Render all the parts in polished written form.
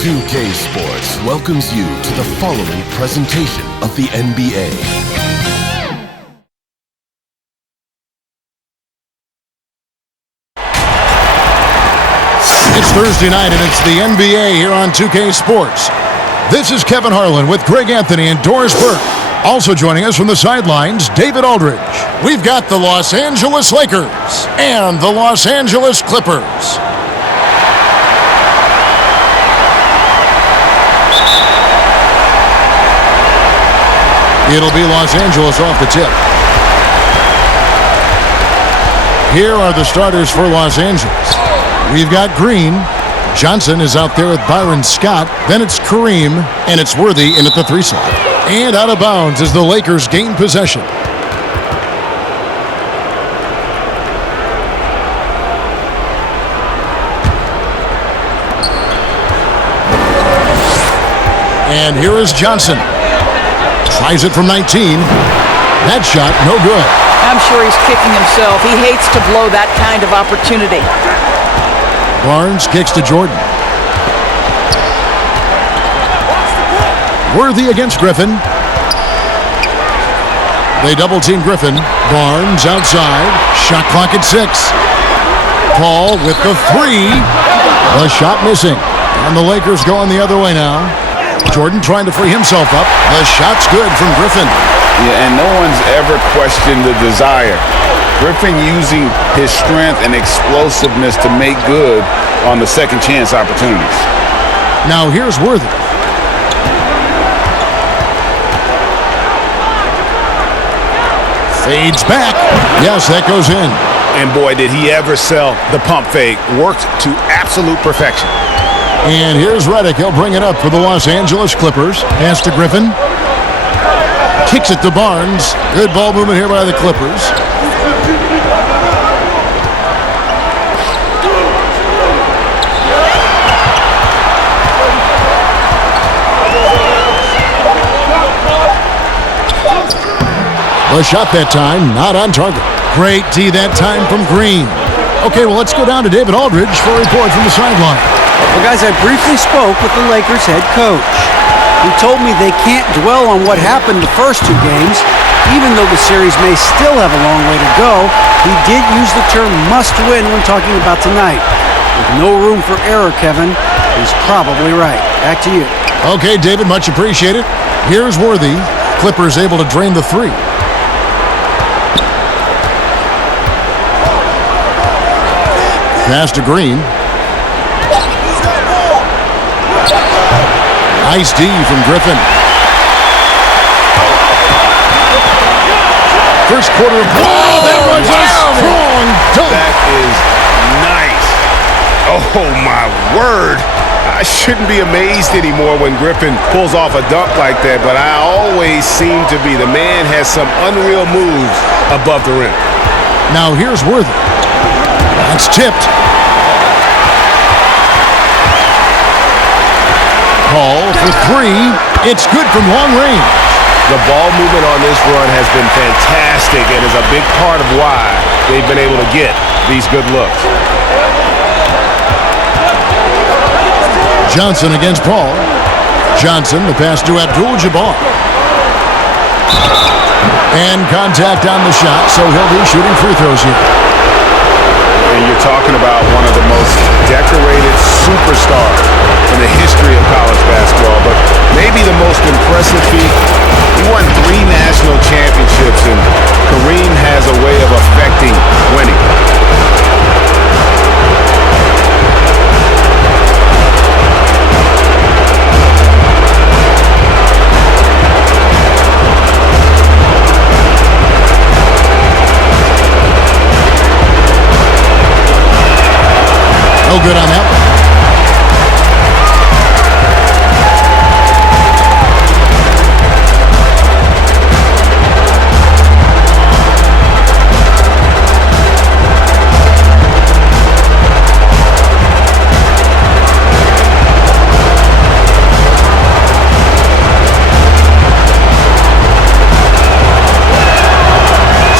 2K Sports welcomes you to the following presentation of the NBA. It's Thursday night and it's the NBA here on 2K Sports. This is Kevin Harlan with Greg Anthony and Doris Burke. Also joining us from the sidelines, David Aldridge. We've got the Los Angeles Lakers and the Los Angeles Clippers. It'll be Los Angeles off the tip. Here are the starters for Los Angeles. We've got Green. Johnson is out there with Byron Scott. Then it's Kareem, and it's Worthy in at the 3 slot. And out of bounds as the Lakers gain possession. And here is Johnson. Tries it from 19. That shot, no good. I'm sure he's kicking himself. He hates to blow that kind of opportunity. Barnes kicks to Jordan. Worthy against Griffin. They double-team Griffin. Barnes outside. Shot clock at 6. Paul with the 3. The shot missing. And the Lakers going the other way now. Jordan trying to free himself up. The shot's good from Griffin. Yeah, and no one's ever questioned the desire. Griffin using his strength and explosiveness to make good on the second chance opportunities. Now here's Worthy. Fades back. Yes, that goes in. And boy, did he ever sell the pump fake. Worked to absolute perfection. And here's Redick. He'll bring it up for the Los Angeles Clippers. Pass to Griffin. Kicks it to Barnes. Good ball movement here by the Clippers. The shot that time, not on target. Great D that time from Green. Okay, well, let's go down to David Aldridge for a report from the sideline. Well, guys, I briefly spoke with the Lakers head coach. He told me they can't dwell on what happened the first 2 games. Even though the series may still have a long way to go, he did use the term must win when talking about tonight. With no room for error, Kevin, he's probably right. Back to you. Okay, David, much appreciated. Here's Worthy. Clippers able to drain the 3. Pass to Green. Nice D from Griffin. First quarter. Whoa, that was a strong dunk. That is nice. Oh, my word. I shouldn't be amazed anymore when Griffin pulls off a dunk like that, but I always seem to be. The man has some unreal moves above the rim. Now here's Worthy. That's tipped. Paul for 3. It's good from long range. The ball movement on this run has been fantastic and is a big part of why they've been able to get these good looks. Johnson against Paul. Johnson, the pass to Abdul-Jabbar. And contact on the shot, so he'll be shooting free throws here. And you're talking about one of the most decorated superstars in the history of college basketball, but maybe the most impressive feat. He won 3 national championships, and Kareem has a way of affecting winning. No good on that one.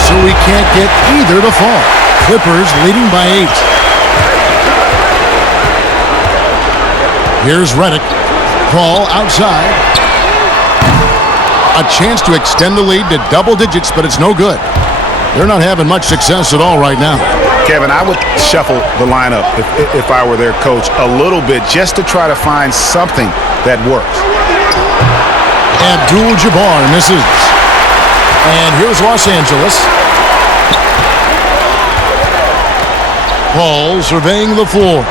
So we can't get either to fall. Clippers leading by 8. Here's Redick. Ball outside. A chance to extend the lead to double digits, but it's no good. They're not having much success at all right now. Kevin, I would shuffle the lineup if I were their coach a little bit just to try to find something that works. Abdul-Jabbar misses. And here's Los Angeles. Paul surveying the floor.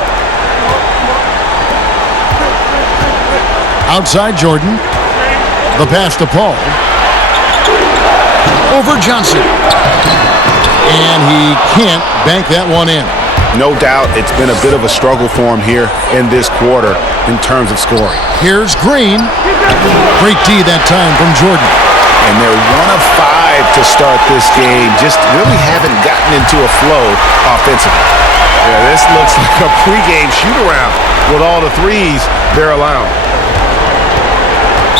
Outside Jordan. The pass to Paul. Over Johnson. And he can't bank that one in. No doubt it's been a bit of a struggle for him here in this quarter in terms of scoring. Here's Green. Great D that time from Jordan. And they're 1 of 5 to start this game. Just really haven't gotten into a flow offensively. Yeah, this looks like a pregame shoot-around with all the threes they're allowing.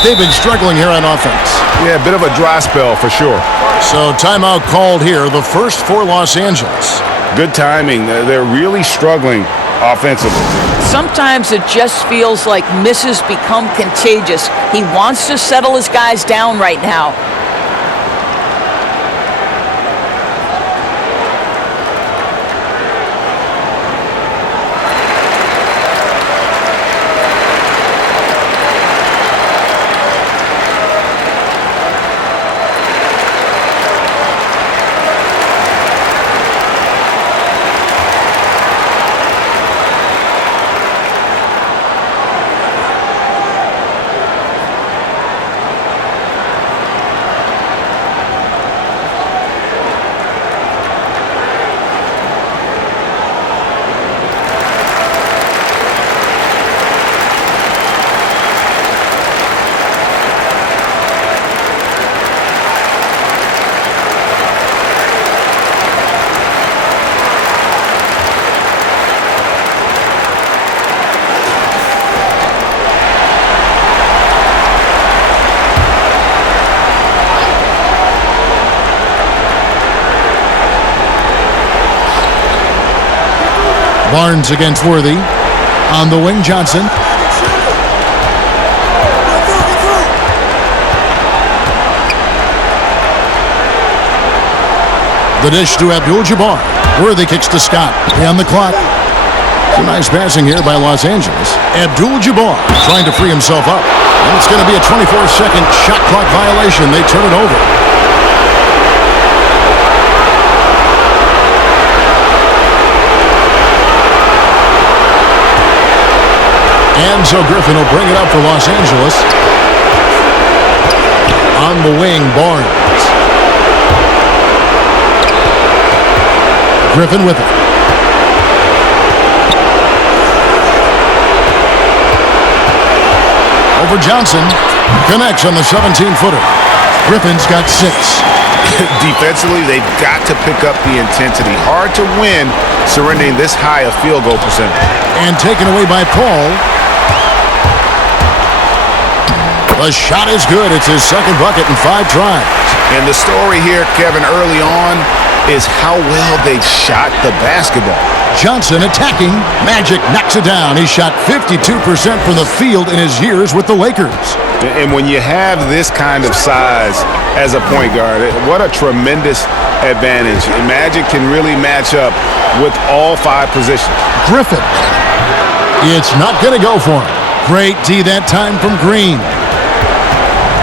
They've been struggling here on offense. Yeah, a bit of a dry spell for sure. So timeout called here, the first for Los Angeles. Good timing. They're really struggling offensively. Sometimes it just feels like misses become contagious. He wants to settle his guys down right now. Barnes against Worthy. On the wing, Johnson. The dish to Abdul-Jabbar. Worthy kicks to Scott. On the clock. Some nice passing here by Los Angeles. Abdul-Jabbar trying to free himself up. And it's going to be a 24-second shot clock violation. They turn it over. And so Griffin will bring it up for Los Angeles. On the wing, Barnes. Griffin with it. Over Johnson. Connects on the 17-footer. Griffin's got 6. Defensively, they've got to pick up the intensity. Hard to win surrendering this high a field goal percentage. And taken away by Paul. The shot is good. It's his second bucket in 5 tries. And the story here, Kevin, early on is how well they've shot the basketball. Johnson attacking. Magic knocks it down. He shot 52% from the field in his years with the Lakers. And when you have this kind of size as a point guard, what a tremendous advantage. Magic can really match up with all 5 positions. Griffin. It's not going to go for him. Great D that time from Green.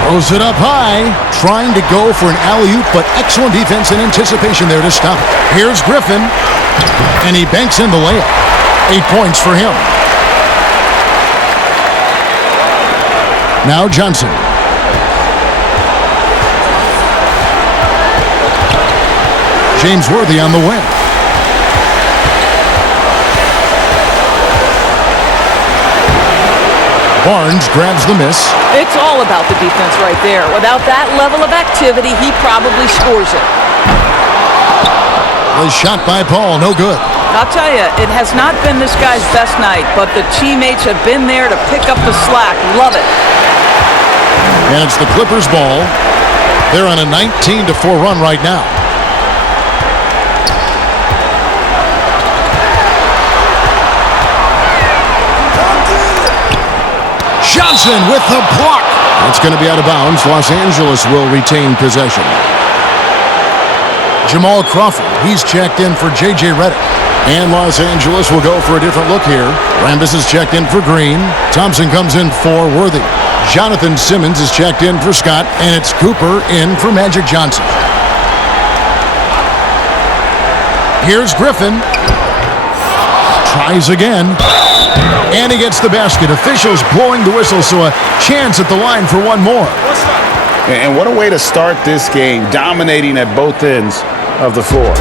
Throws it up high, trying to go for an alley-oop, but excellent defense and anticipation there to stop it. Here's Griffin, and he banks in the layup. 8 points for him. Now Johnson. James Worthy on the wing. Barnes grabs the miss. It's all about the defense right there. Without that level of activity, he probably scores it. The shot by Paul, no good. I'll tell you, it has not been this guy's best night, but the teammates have been there to pick up the slack. Love it. And it's the Clippers' ball. They're on a 19-4 run right now. Johnson with the block. It's going to be out of bounds. Los Angeles will retain possession. Jamal Crawford, he's checked in for J.J. Redick. And Los Angeles will go for a different look here. Rambis is checked in for Green. Thompson comes in for Worthy. Jonathan Simmons is checked in for Scott. And it's Cooper in for Magic Johnson. Here's Griffin. Tries again. And he gets the basket. Officials blowing the whistle, so a chance at the line for one more. And what a way to start this game, dominating at both ends of the floor.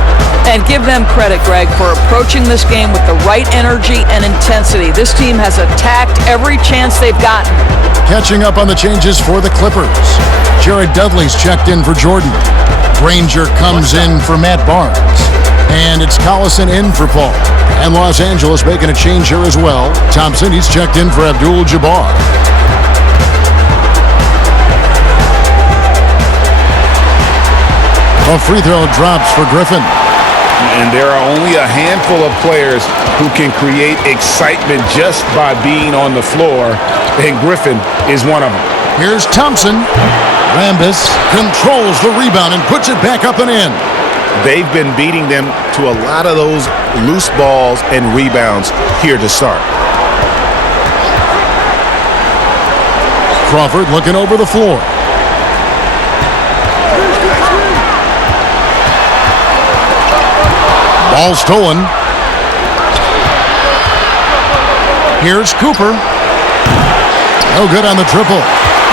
And give them credit, Greg, for approaching this game with the right energy and intensity. This team has attacked every chance they've gotten. Catching up on the changes for the Clippers. Jared Dudley's checked in for Jordan. Granger comes in for Matt Barnes. And it's Collison in for Paul. And Los Angeles making a change here as well. Thompson, he's checked in for Abdul-Jabbar. A free throw drops for Griffin. And there are only a handful of players who can create excitement just by being on the floor, and Griffin is one of them. Here's Thompson. Rambis controls the rebound and puts it back up and in. They've been beating them to a lot of those loose balls and rebounds here to start. Crawford looking over the floor. Ball stolen. Here's Cooper. No good on the triple.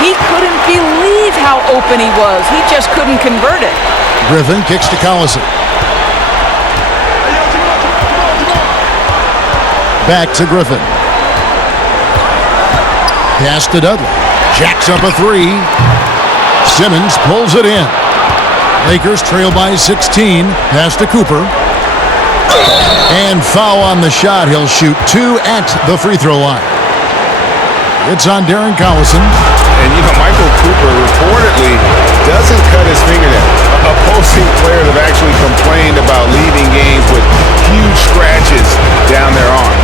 He couldn't believe how open he was. He just couldn't convert it. Griffin kicks to Collison. Back to Griffin. Pass to Dudley. Jacks up a three. Simmons pulls it in. Lakers trail by 16. Pass to Cooper. And foul on the shot. He'll shoot two at the free throw line. It's on Darren Collison. And, you know, Michael Cooper reportedly doesn't cut his fingernail. Opposing players have actually complained about leaving games with huge scratches down their arm.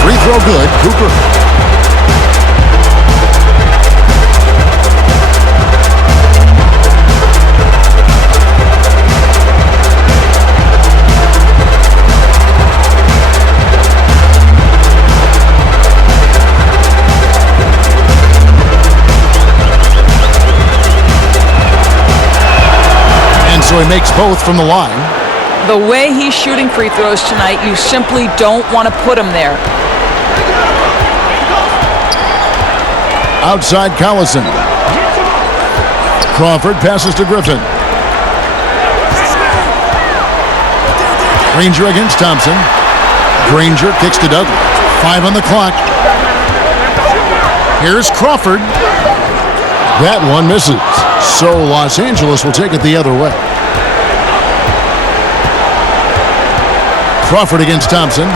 Free throw good, Cooper. And so he makes both from the line. The way he's shooting free throws tonight, you simply don't want to put him there. Outside Collison. Crawford passes to Griffin. Granger against Thompson. Granger kicks to Dudley. 5 on the clock. Here's Crawford. That one misses. So Los Angeles will take it the other way. Crawford against Thompson.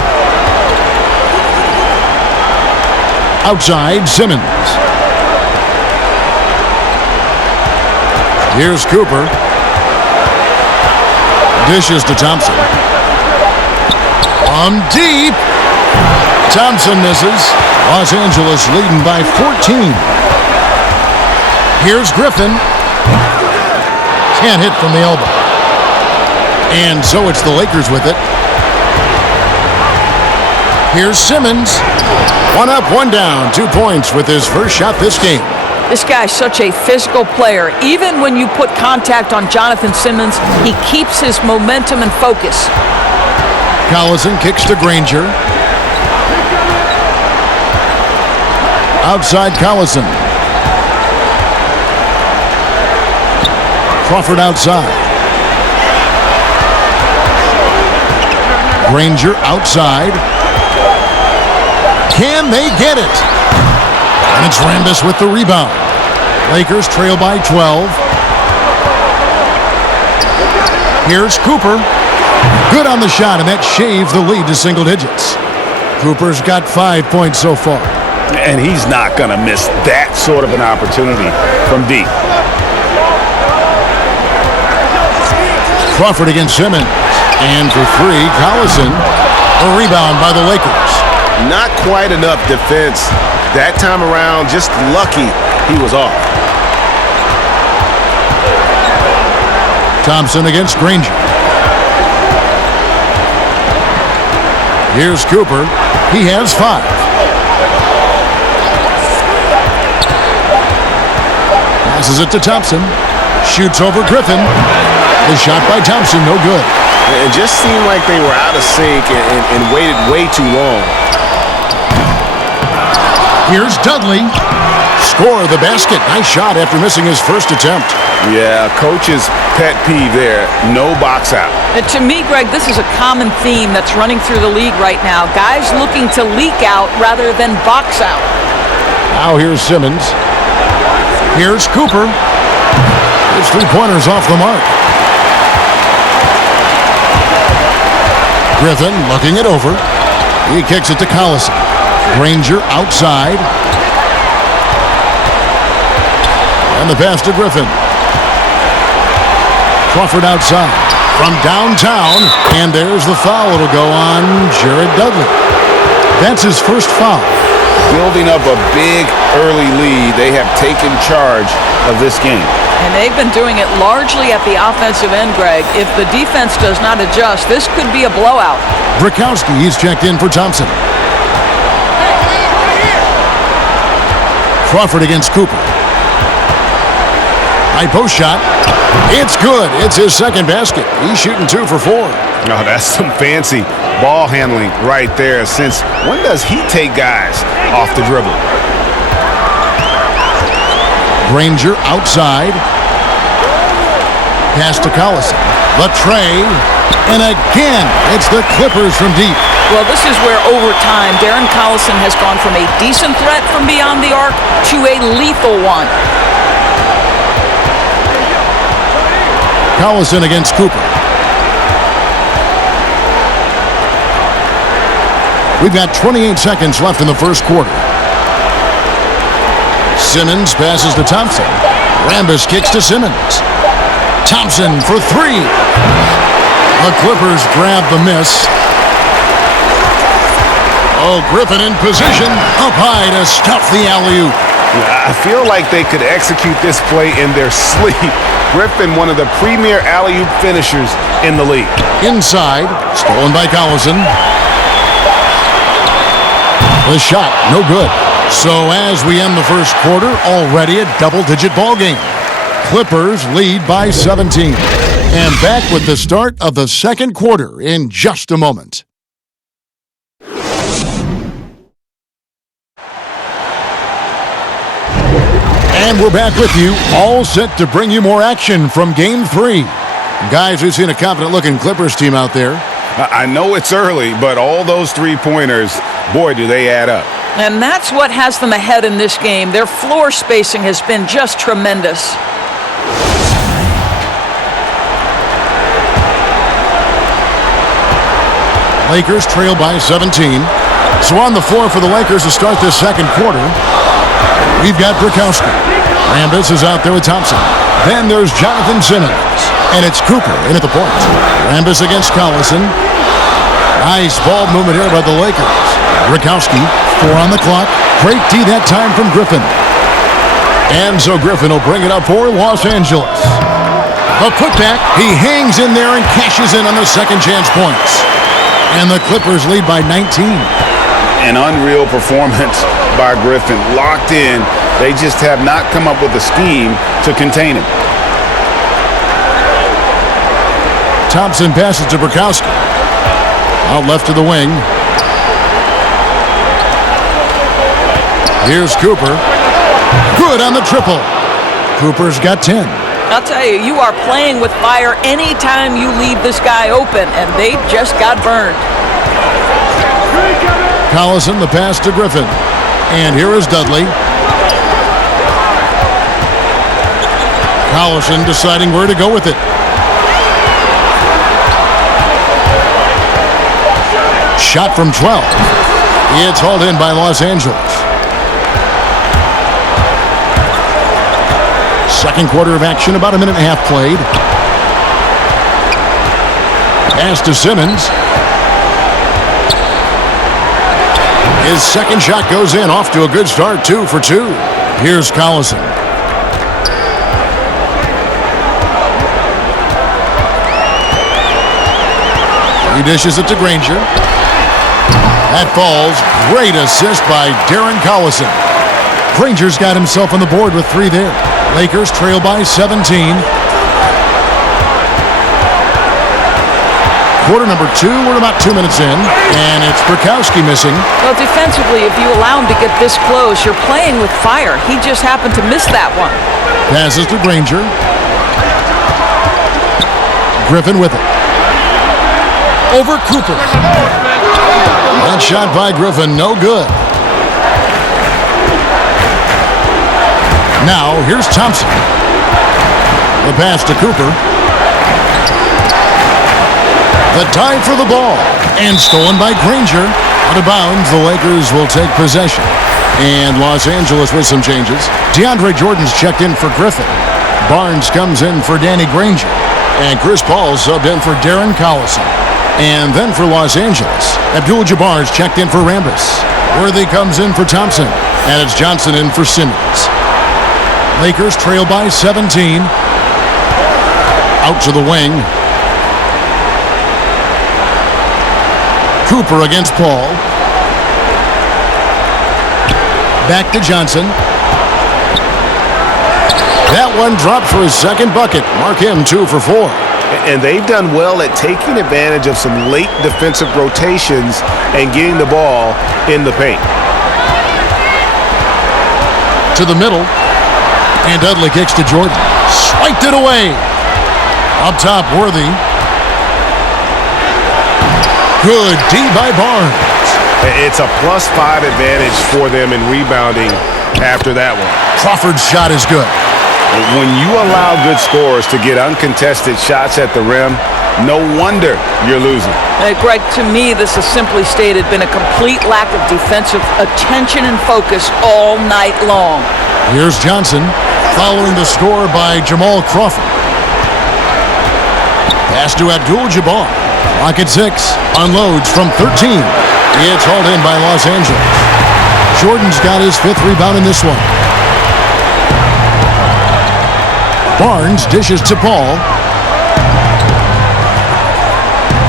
Outside, Simmons. Here's Cooper. Dishes to Thompson. On deep. Thompson misses. Los Angeles leading by 14. Here's Griffin. Can't hit from the elbow. And so it's the Lakers with it. Here's Simmons. One up, one down. 2 points with his first shot this game. This guy's such a physical player. Even when you put contact on Jonathan Simmons, he keeps his momentum and focus. Collison kicks to Granger. Outside Collison. Crawford outside. Granger outside. Can they get it? And it's Rambis with the rebound. Lakers trail by 12. Here's Cooper. Good on the shot, and that shaved the lead to single digits. Cooper's got 5 points so far. And he's not going to miss that sort of an opportunity from deep. Crawford against Simmons. And for three, Collison. A rebound by the Lakers. Not quite enough defense that time around. Just lucky he was off. Thompson against Granger. Here's Cooper. He has 5. Passes it to Thompson. Shoots over Griffin. The shot by Thompson, no good. It just seemed like they were out of sync and waited way too long. Here's Dudley. Score the basket. Nice shot after missing his first attempt. Yeah, coach's pet peeve there. No box out. To me, Greg, this is a common theme that's running through the league right now. Guys looking to leak out rather than box out. Now here's Simmons. Here's Cooper. His 3-pointers off the mark. Griffin looking it over. He kicks it to Collison. Granger outside. And the pass to Griffin. Crawford outside. From downtown. And there's the foul. It'll go on Jared Dudley. That's his first foul. Building up a big early lead. They have taken charge of this game. And they've been doing it largely at the offensive end, Greg. If the defense does not adjust, this could be a blowout. Brakowski, he's checked in for Thompson. Crawford against Cooper. High post shot. It's good. It's his second basket. He's shooting 2 for 4. Oh, that's some fancy ball handling right there. Since when does he take guys off the dribble? Granger outside. Pass to Collison. The tray. And again, it's the Clippers from deep. Well, this is where over time, Darren Collison has gone from a decent threat from beyond the arc to a lethal one. Collison against Cooper. We've got 28 seconds left in the first quarter. Simmons passes to Thompson. Rambis kicks to Simmons. Thompson for 3. The Clippers grab the miss. Oh, Griffin in position. Up high to stuff the alley-oop. I feel like they could execute this play in their sleep. Griffin, one of the premier alley-oop finishers in the league. Inside. Stolen by Collison. The shot, no good. So as we end the first quarter, already a double-digit ball game. Clippers lead by 17. And back with the start of the second quarter in just a moment. And we're back with you, all set to bring you more action from Game 3. Guys, we've seen a confident-looking Clippers team out there. I know it's early, but all those three-pointers, boy, do they add up. And that's what has them ahead in this game. Their floor spacing has been just tremendous. Lakers trail by 17. So on the floor for the Lakers to start this second quarter, we've got Brakowski. Rambis is out there with Thompson. Then there's Jonathan Simmons. And it's Cooper in at the point. Rambis against Collison. Nice ball movement here by the Lakers. Brakowski, 4 on the clock. Great D that time from Griffin. And so Griffin will bring it up for Los Angeles. The putback, he hangs in there and cashes in on the second chance points. And the Clippers lead by 19. An unreal performance by Griffin. Locked in. They just have not come up with a scheme to contain him. Thompson passes to Brakowski. Out left to the wing. Here's Cooper. Good on the triple. Cooper's got 10. I'll tell you, you are playing with fire anytime you leave this guy open, and they just got burned. Collison, the pass to Griffin. And here is Dudley. Collison deciding where to go with it. Shot from 12. It's hauled in by Los Angeles. Second quarter of action, about a minute and a half played. Pass to Simmons. His second shot goes in, off to a good start, 2 for 2. Here's Collison. He dishes it to Granger. That falls. Great assist by Darren Collison. Granger's got himself on the board with 3 there. Lakers trail by 17. Quarter number 2, we're about 2 minutes in, and it's Burkowski missing. Well, defensively, if you allow him to get this close, you're playing with fire. He just happened to miss that one. Passes to Granger. Griffin with it. Over Cooper. That shot by Griffin, no good. Now, here's Thompson. The pass to Cooper. The dive for the ball. And stolen by Granger. Out of bounds, the Lakers will take possession. And Los Angeles with some changes. DeAndre Jordan's checked in for Griffin. Barnes comes in for Danny Granger. And Chris Paul subbed in for Darren Collison. And then for Los Angeles, Abdul-Jabbar's checked in for Rambis. Worthy comes in for Thompson. And it's Johnson in for Simmons. Lakers trail by 17. Out to the wing. Cooper against Paul. Back to Johnson. That one dropped for his second bucket. Mark him 2 for 4. And they've done well at taking advantage of some late defensive rotations and getting the ball in the paint. To the middle. And Dudley kicks to Jordan. Swiped it away. Up top, Worthy. Good D by Barnes. It's a +5 advantage for them in rebounding after that one. Crawford's shot is good. When you allow good scorers to get uncontested shots at the rim, no wonder you're losing. Greg, to me, this has simply stated been a complete lack of defensive attention and focus all night long. Here's Johnson, following the score by Jamal Crawford. Pass to Abdul-Jabbar. Clock at 6. Unloads from 13. It's hauled in by Los Angeles. Jordan's got his 5th rebound in this one. Barnes dishes to Paul.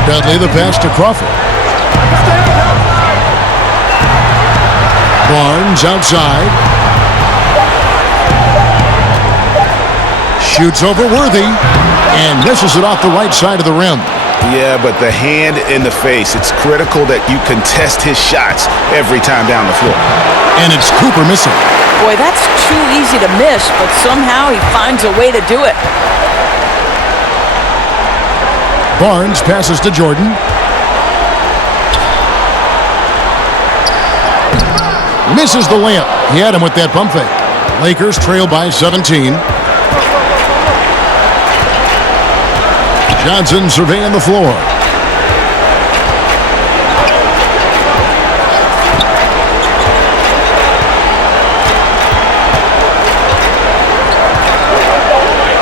Dudley the pass to Crawford. Barnes outside. Shoots over Worthy and misses it off the right side of the rim. Yeah, but the hand in the face, it's critical that you contest his shots every time down the floor. And it's Cooper missing. Boy, that's too easy to miss, but somehow he finds a way to do it. Barnes passes to Jordan. Misses the layup. He had him with that pump fake. Lakers trail by 17. Johnson surveying the floor.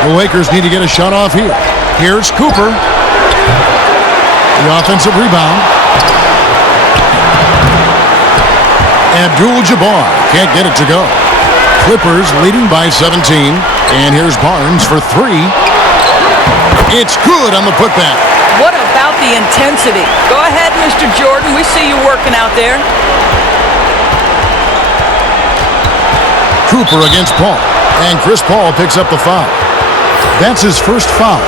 The Lakers need to get a shot off here. Here's Cooper. The offensive rebound. Abdul-Jabbar can't get it to go. Clippers leading by 17. And here's Barnes for 3. It's good on the putback. What about the intensity? Go ahead, Mr. Jordan. We see you working out there. Cooper against Paul. And Chris Paul picks up the foul. That's his first foul.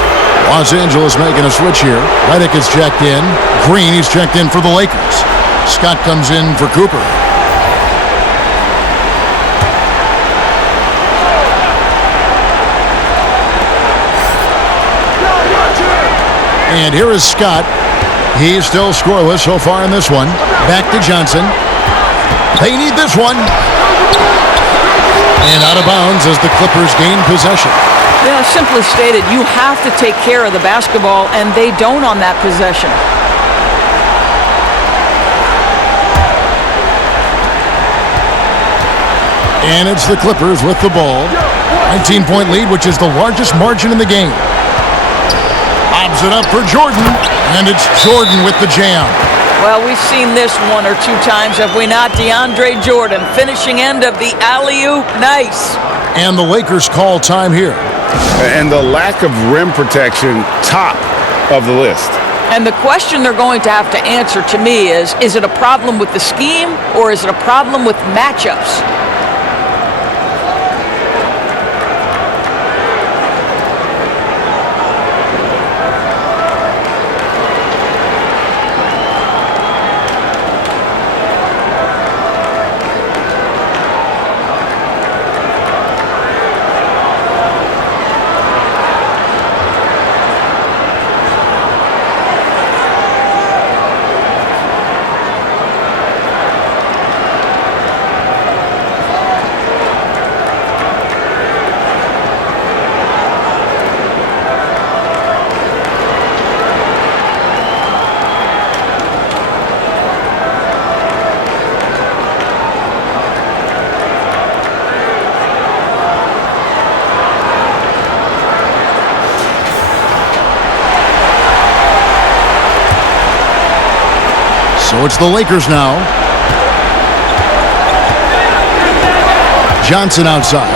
Los Angeles making a switch here. Redick is checked in. Green, he's checked in for the Lakers. Scott comes in for Cooper. And here is Scott. He's still scoreless so far in this one. Back to Johnson. They need this one. And out of bounds as the Clippers gain possession. Yeah, simply stated, you have to take care of the basketball, and they don't on that possession. And it's the Clippers with the ball. 19-point lead, which is the largest margin in the game. Lobs it up for Jordan, and it's Jordan with the jam. Well, we've seen this one or two times, have we not? DeAndre Jordan, finishing end of the alley-oop. Nice. And the Lakers call time here. And the lack of rim protection, top of the list. And the question they're going to have to answer to me is it a problem with the scheme or is it a problem with matchups? So it's the Lakers now. Johnson outside.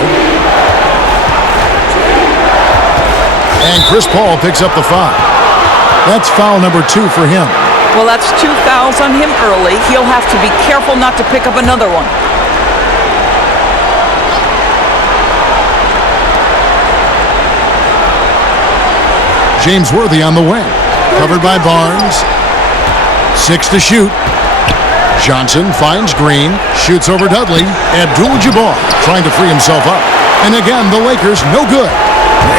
And Chris Paul picks up the foul. That's foul number 2 for him. Well, that's 2 fouls on him early. He'll have to be careful not to pick up another one. James Worthy on the wing. Covered by Barnes. 6 to shoot. Johnson finds Green, shoots over Dudley. Abdul-Jabbar trying to free himself up. And again, the Lakers no good.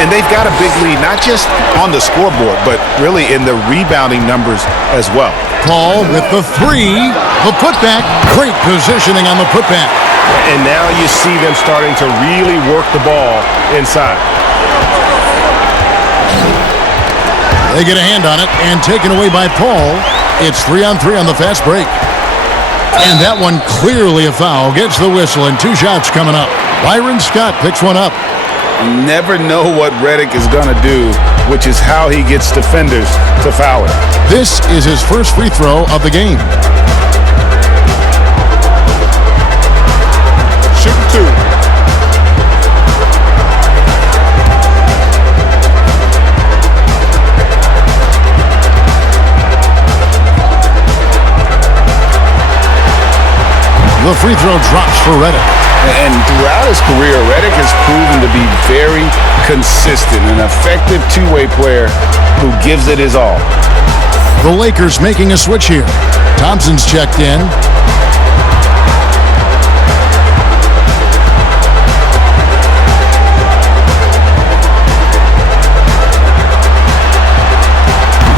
And they've got a big lead, not just on the scoreboard, but really in the rebounding numbers as well. Paul with the 3. The putback. Great positioning on the putback. And now you see them starting to really work the ball inside. They get a hand on it and taken away by Paul. It's 3-on-3 on the fast break. And that one clearly a foul. Gets the whistle and 2 shots coming up. Byron Scott picks one up. Never know what Redick is going to do, which is how he gets defenders to foul it. This is his first free throw of the game. Shooting 2. The free throw drops for Redick. And throughout his career, Redick has proven to be very consistent, an effective two-way player who gives it his all. The Lakers making a switch here. Thompson's checked in.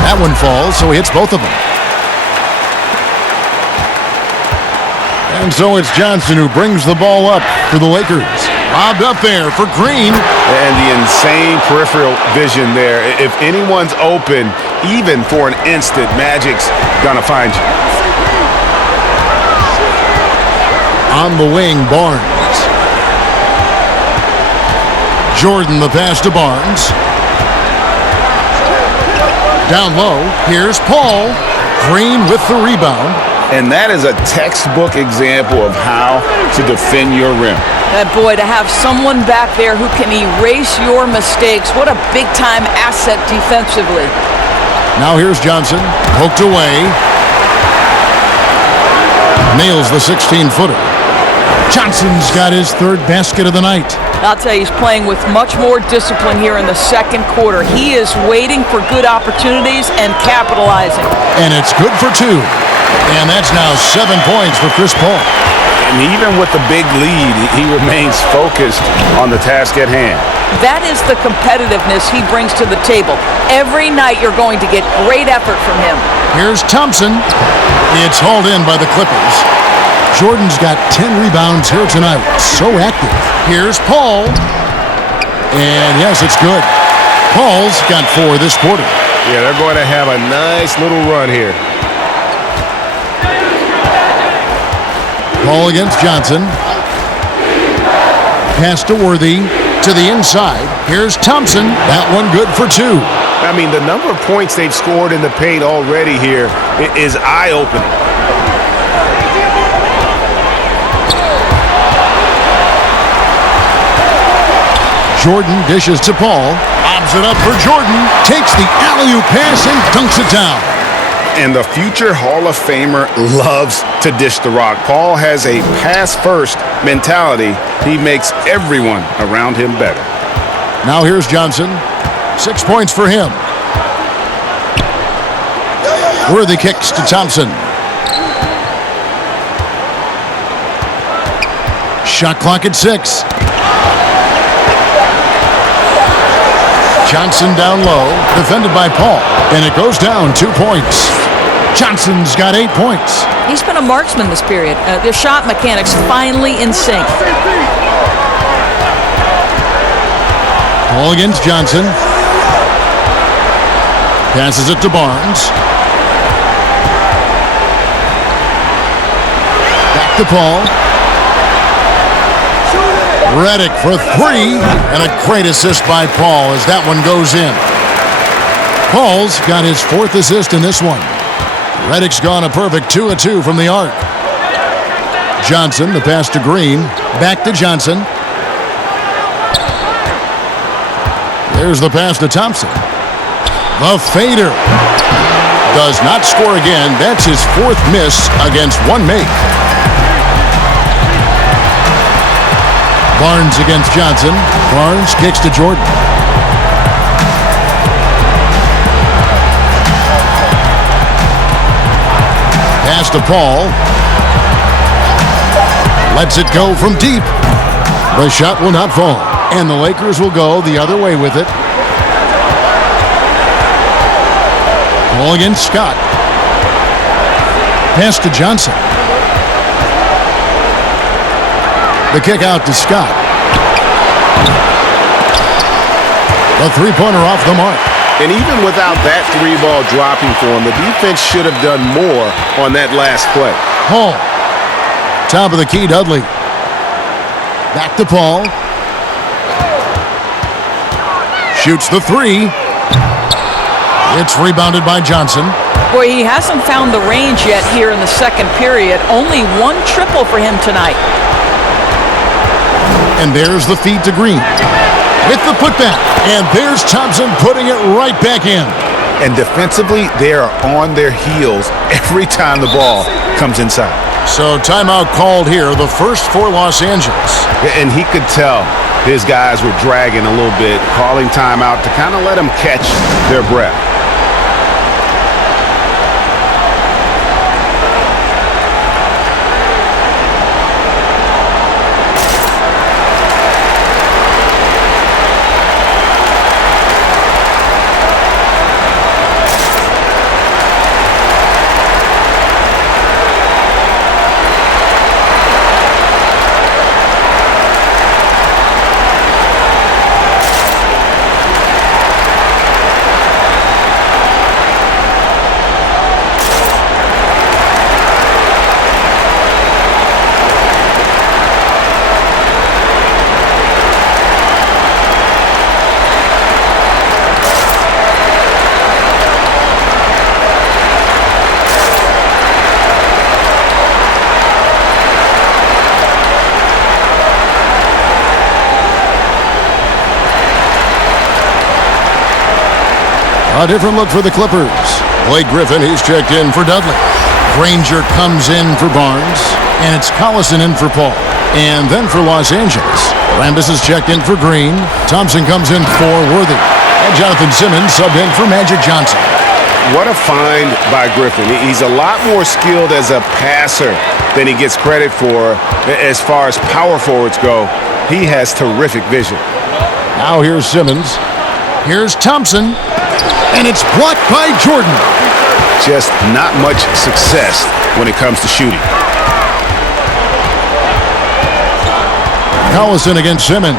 That one falls, so he hits both of them. And so it's Johnson who brings the ball up for the Lakers. Lobbed up there for Green. And the insane peripheral vision there. If anyone's open, even for an instant, Magic's gonna find you. On the wing, Barnes. Jordan the pass to Barnes. Down low, here's Paul. Green with the rebound. And that is a textbook example of how to defend your rim. And boy, to have someone back there who can erase your mistakes, what a big-time asset defensively. Now here's Johnson, poked away. Nails the 16-footer. Johnson's got his 3rd basket of the night. I'll tell you, he's playing with much more discipline here in the 2nd quarter. He is waiting for good opportunities and capitalizing. And it's good for 2. And that's now 7 points for Chris Paul. And even with the big lead, he remains focused on the task at hand. That is the competitiveness he brings to the table. Every night you're going to get great effort from him. Here's Thompson. It's hauled in by the Clippers. Jordan's got 10 rebounds here tonight. So active. Here's Paul. And yes, it's good. Paul's got 4 this quarter. Yeah, they're going to have a nice little run here. Paul against Johnson. Pass to Worthy. To the inside. Here's Thompson. That one good for 2. I mean, the number of points they've scored in the paint already here is eye-opening. Jordan dishes to Paul. Lobs it up for Jordan. Takes the alley-oop pass and dunks it down. And the future Hall of Famer loves to dish the rock. Paul has a pass-first mentality. He makes everyone around him better. Now here's Johnson. 6 points for him. Worthy kicks to Thompson. Shot clock at 6. Johnson down low, defended by Paul, and it goes down 2 points. Johnson's got 8 points. He's been a marksman this period. Their shot mechanics finally in sync. Paul against Johnson. Passes it to Barnes. Back to Paul. Redick for 3, and a great assist by Paul as that one goes in. Paul's got his 4th assist in this one. Redick's gone a perfect 2 of 2 from the arc. Johnson, the pass to Green. Back to Johnson. There's the pass to Thompson. The fader. Does not score again. That's his 4th miss against 1 make. Barnes against Johnson. Barnes kicks to Jordan. Pass to Paul. Lets it go from deep. The shot will not fall, and the Lakers will go the other way with it. Paul against Scott. Pass to Johnson. The kick out to Scott. The three-pointer off the mark. And even without that 3-ball dropping for him, the defense should have done more on that last play. Paul. Top of the key, Dudley. Back to Paul. Shoots the 3. It's rebounded by Johnson. Boy, he hasn't found the range yet here in the second period. Only 1 triple for him tonight. And there's the feed to Green. With the putback. And there's Thompson putting it right back in. And defensively, they are on their heels every time the ball comes inside. So timeout called here, the first for Los Angeles. And he could tell his guys were dragging a little bit, calling timeout to kind of let them catch their breath. A different look for the Clippers. Blake Griffin, he's checked in for Dudley. Granger comes in for Barnes. And it's Collison in for Paul. And then for Los Angeles, Rambis is checked in for Green. Thompson comes in for Worthy. And Jonathan Simmons subbed in for Magic Johnson. What a find by Griffin. He's a lot more skilled as a passer than he gets credit for as far as power forwards go. He has terrific vision. Now here's Simmons. Here's Thompson. And it's blocked by Jordan. Just not much success when it comes to shooting. Collison against Simmons.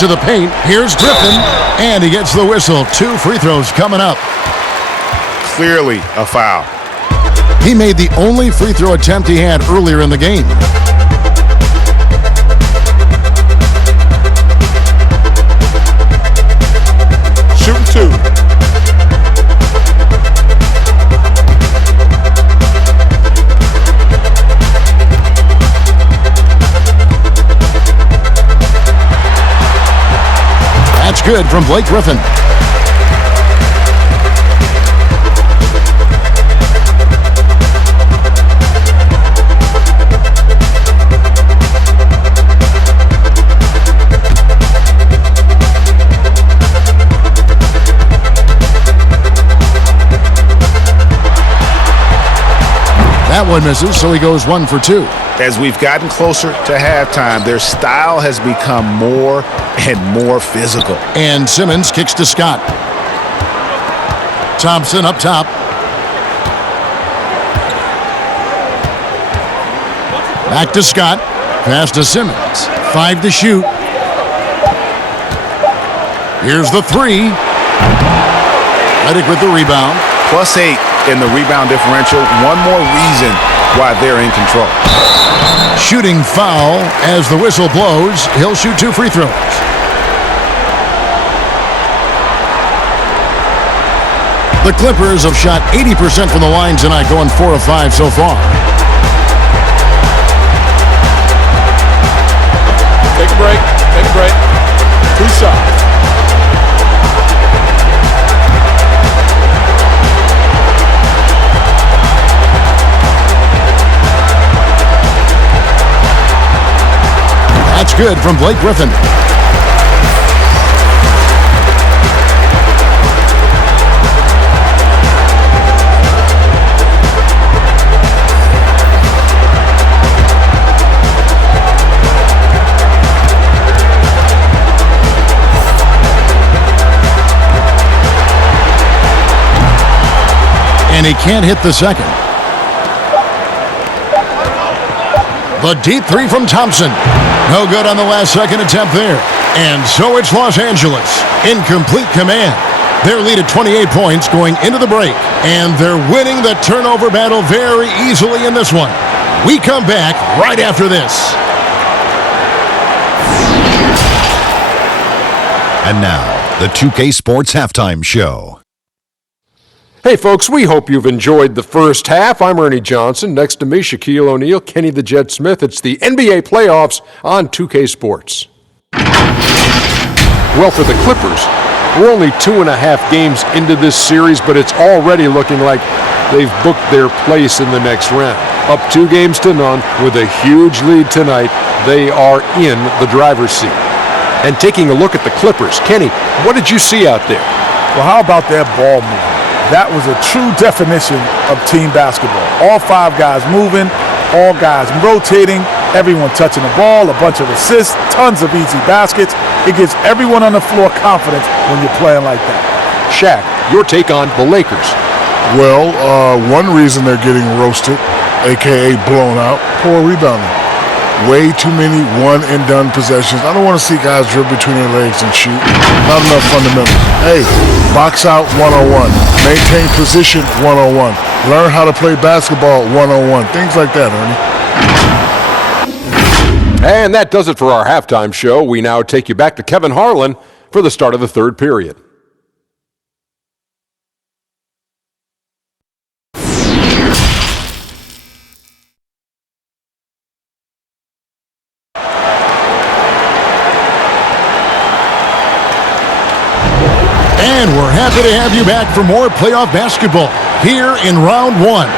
To the paint. Here's Griffin. And he gets the whistle. 2 free throws coming up. Clearly a foul. He made the only free throw attempt he had earlier in the game. good from Blake Griffin. That one misses, so he goes 1 for 2. As we've gotten closer to halftime, their style has become more and more physical. And Simmons kicks to Scott. Thompson up top. Back to Scott. Pass to Simmons. 5 to shoot. Here's the 3. Redick with the rebound. +8 in the rebound differential. One more reason why they're in control. Shooting foul as the whistle blows. He'll shoot 2 free throws. The Clippers have shot 80% from the line tonight, going 4 of 5 so far. Take a break. Take a break. 2 shots. That's good from Blake Griffin. And he can't hit the second. The deep 3 from Thompson. No good on the last second attempt there. And so it's Los Angeles in complete command. Their lead at 28 points going into the break. And they're winning the turnover battle very easily in this one. We come back right after this. And now, the 2K Sports Halftime Show. Hey, folks, we hope you've enjoyed the first half. I'm Ernie Johnson. Next to me, Shaquille O'Neal, Kenny the Jet Smith. It's the NBA playoffs on 2K Sports. Well, for the Clippers, we're only 2.5 games into this series, but it's already looking like they've booked their place in the next round. Up 2 games to none with a huge lead tonight. They are in the driver's seat. And taking a look at the Clippers, Kenny, what did you see out there? Well, how about that ball movement? That was a true definition of team basketball. All 5 guys moving, all guys rotating, everyone touching the ball, a bunch of assists, tons of easy baskets. It gives everyone on the floor confidence when you're playing like that. Shaq, your take on the Lakers. Well, one reason they're getting roasted, a.k.a. blown out, poor rebounding. Way too many one-and-done possessions. I don't want to see guys dribble between their legs and shoot. Not enough fundamentals. Hey, box out 101. Maintain position 101. Learn how to play basketball 101. Things like that, Ernie. And that does it for our halftime show. We now take you back to Kevin Harlan for the start of the third period. And we're happy to have you back for more playoff basketball here in round 1.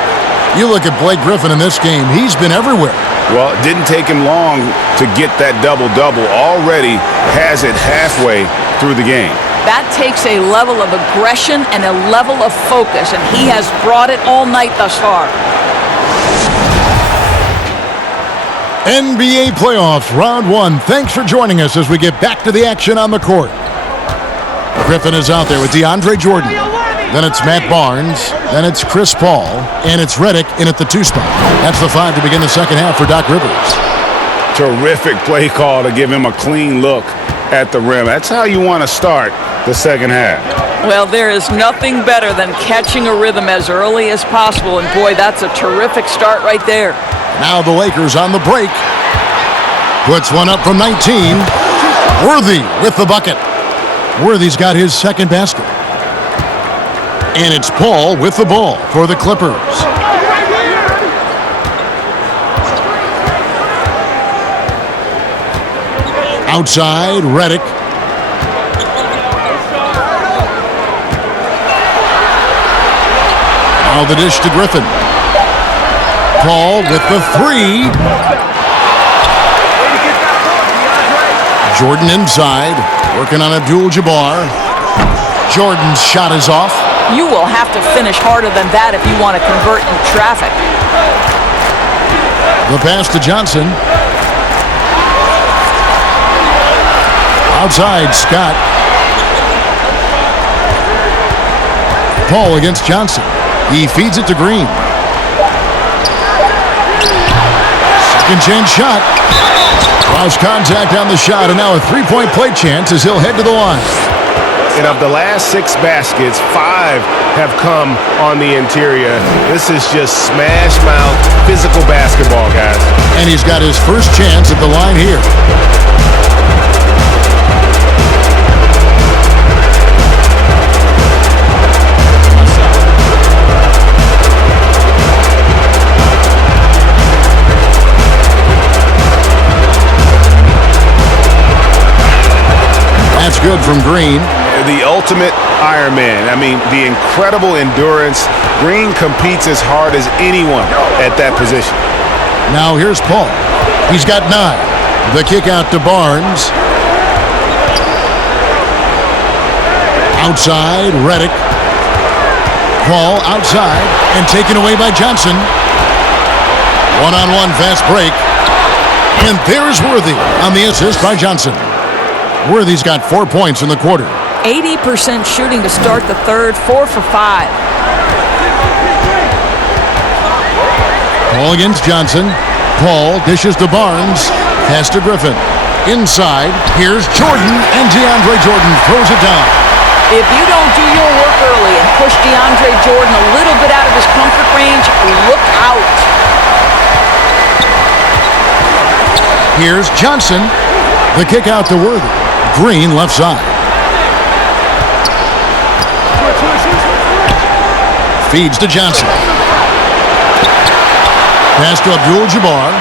You look at Blake Griffin in this game, he's been everywhere. Well, it didn't take him long to get that double-double. Already has it halfway through the game. That takes a level of aggression and a level of focus, and he has brought it all night thus far. NBA playoffs, round 1. Thanks for joining us as we get back to the action on the court. Griffin is out there with DeAndre Jordan. Then it's Matt Barnes. Then it's Chris Paul. And it's Redick in at the 2 spot. That's the 5 to begin the second half for Doc Rivers. Terrific play call to give him a clean look at the rim. That's how you want to start the second half. Well, there is nothing better than catching a rhythm as early as possible. And boy, that's a terrific start right there. Now the Lakers on the break. Puts one up from 19. Worthy with the bucket. Worthy's got his second basket. And it's Paul with the ball for the Clippers. Outside, Redick. Now the dish to Griffin. Paul with the three. Jordan inside, working on Abdul-Jabbar. Jordan's shot is off. You will have to finish harder than that if you want to convert in traffic. The pass to Johnson. Outside, Scott. Paul against Johnson. He feeds it to Green. Second chance shot. Lost contact on the shot, and now a three-point play chance as he'll head to the line. And of the last 6 baskets, 5 have come on the interior. This is just smash mouth physical basketball, guys. And he's got his first chance at the line here. That's good from Green. The ultimate Ironman. I mean, the incredible endurance. Green competes as hard as anyone at that position. Now here's Paul. He's got 9. The kick out to Barnes. Outside, Redick. Paul outside and taken away by Johnson. One-on-one fast break. And there's Worthy on the assist by Johnson. Worthy's got 4 points in the quarter. 80% shooting to start the third, 4 for 5. Paul against Johnson. Paul dishes to Barnes. Pass to Griffin. Inside, here's Jordan, and DeAndre Jordan throws it down. If you don't do your work early and push DeAndre Jordan a little bit out of his comfort range, look out. Here's Johnson. The kick out to Worthy. Green left side. Feeds to Johnson. Pass to Abdul-Jabbar.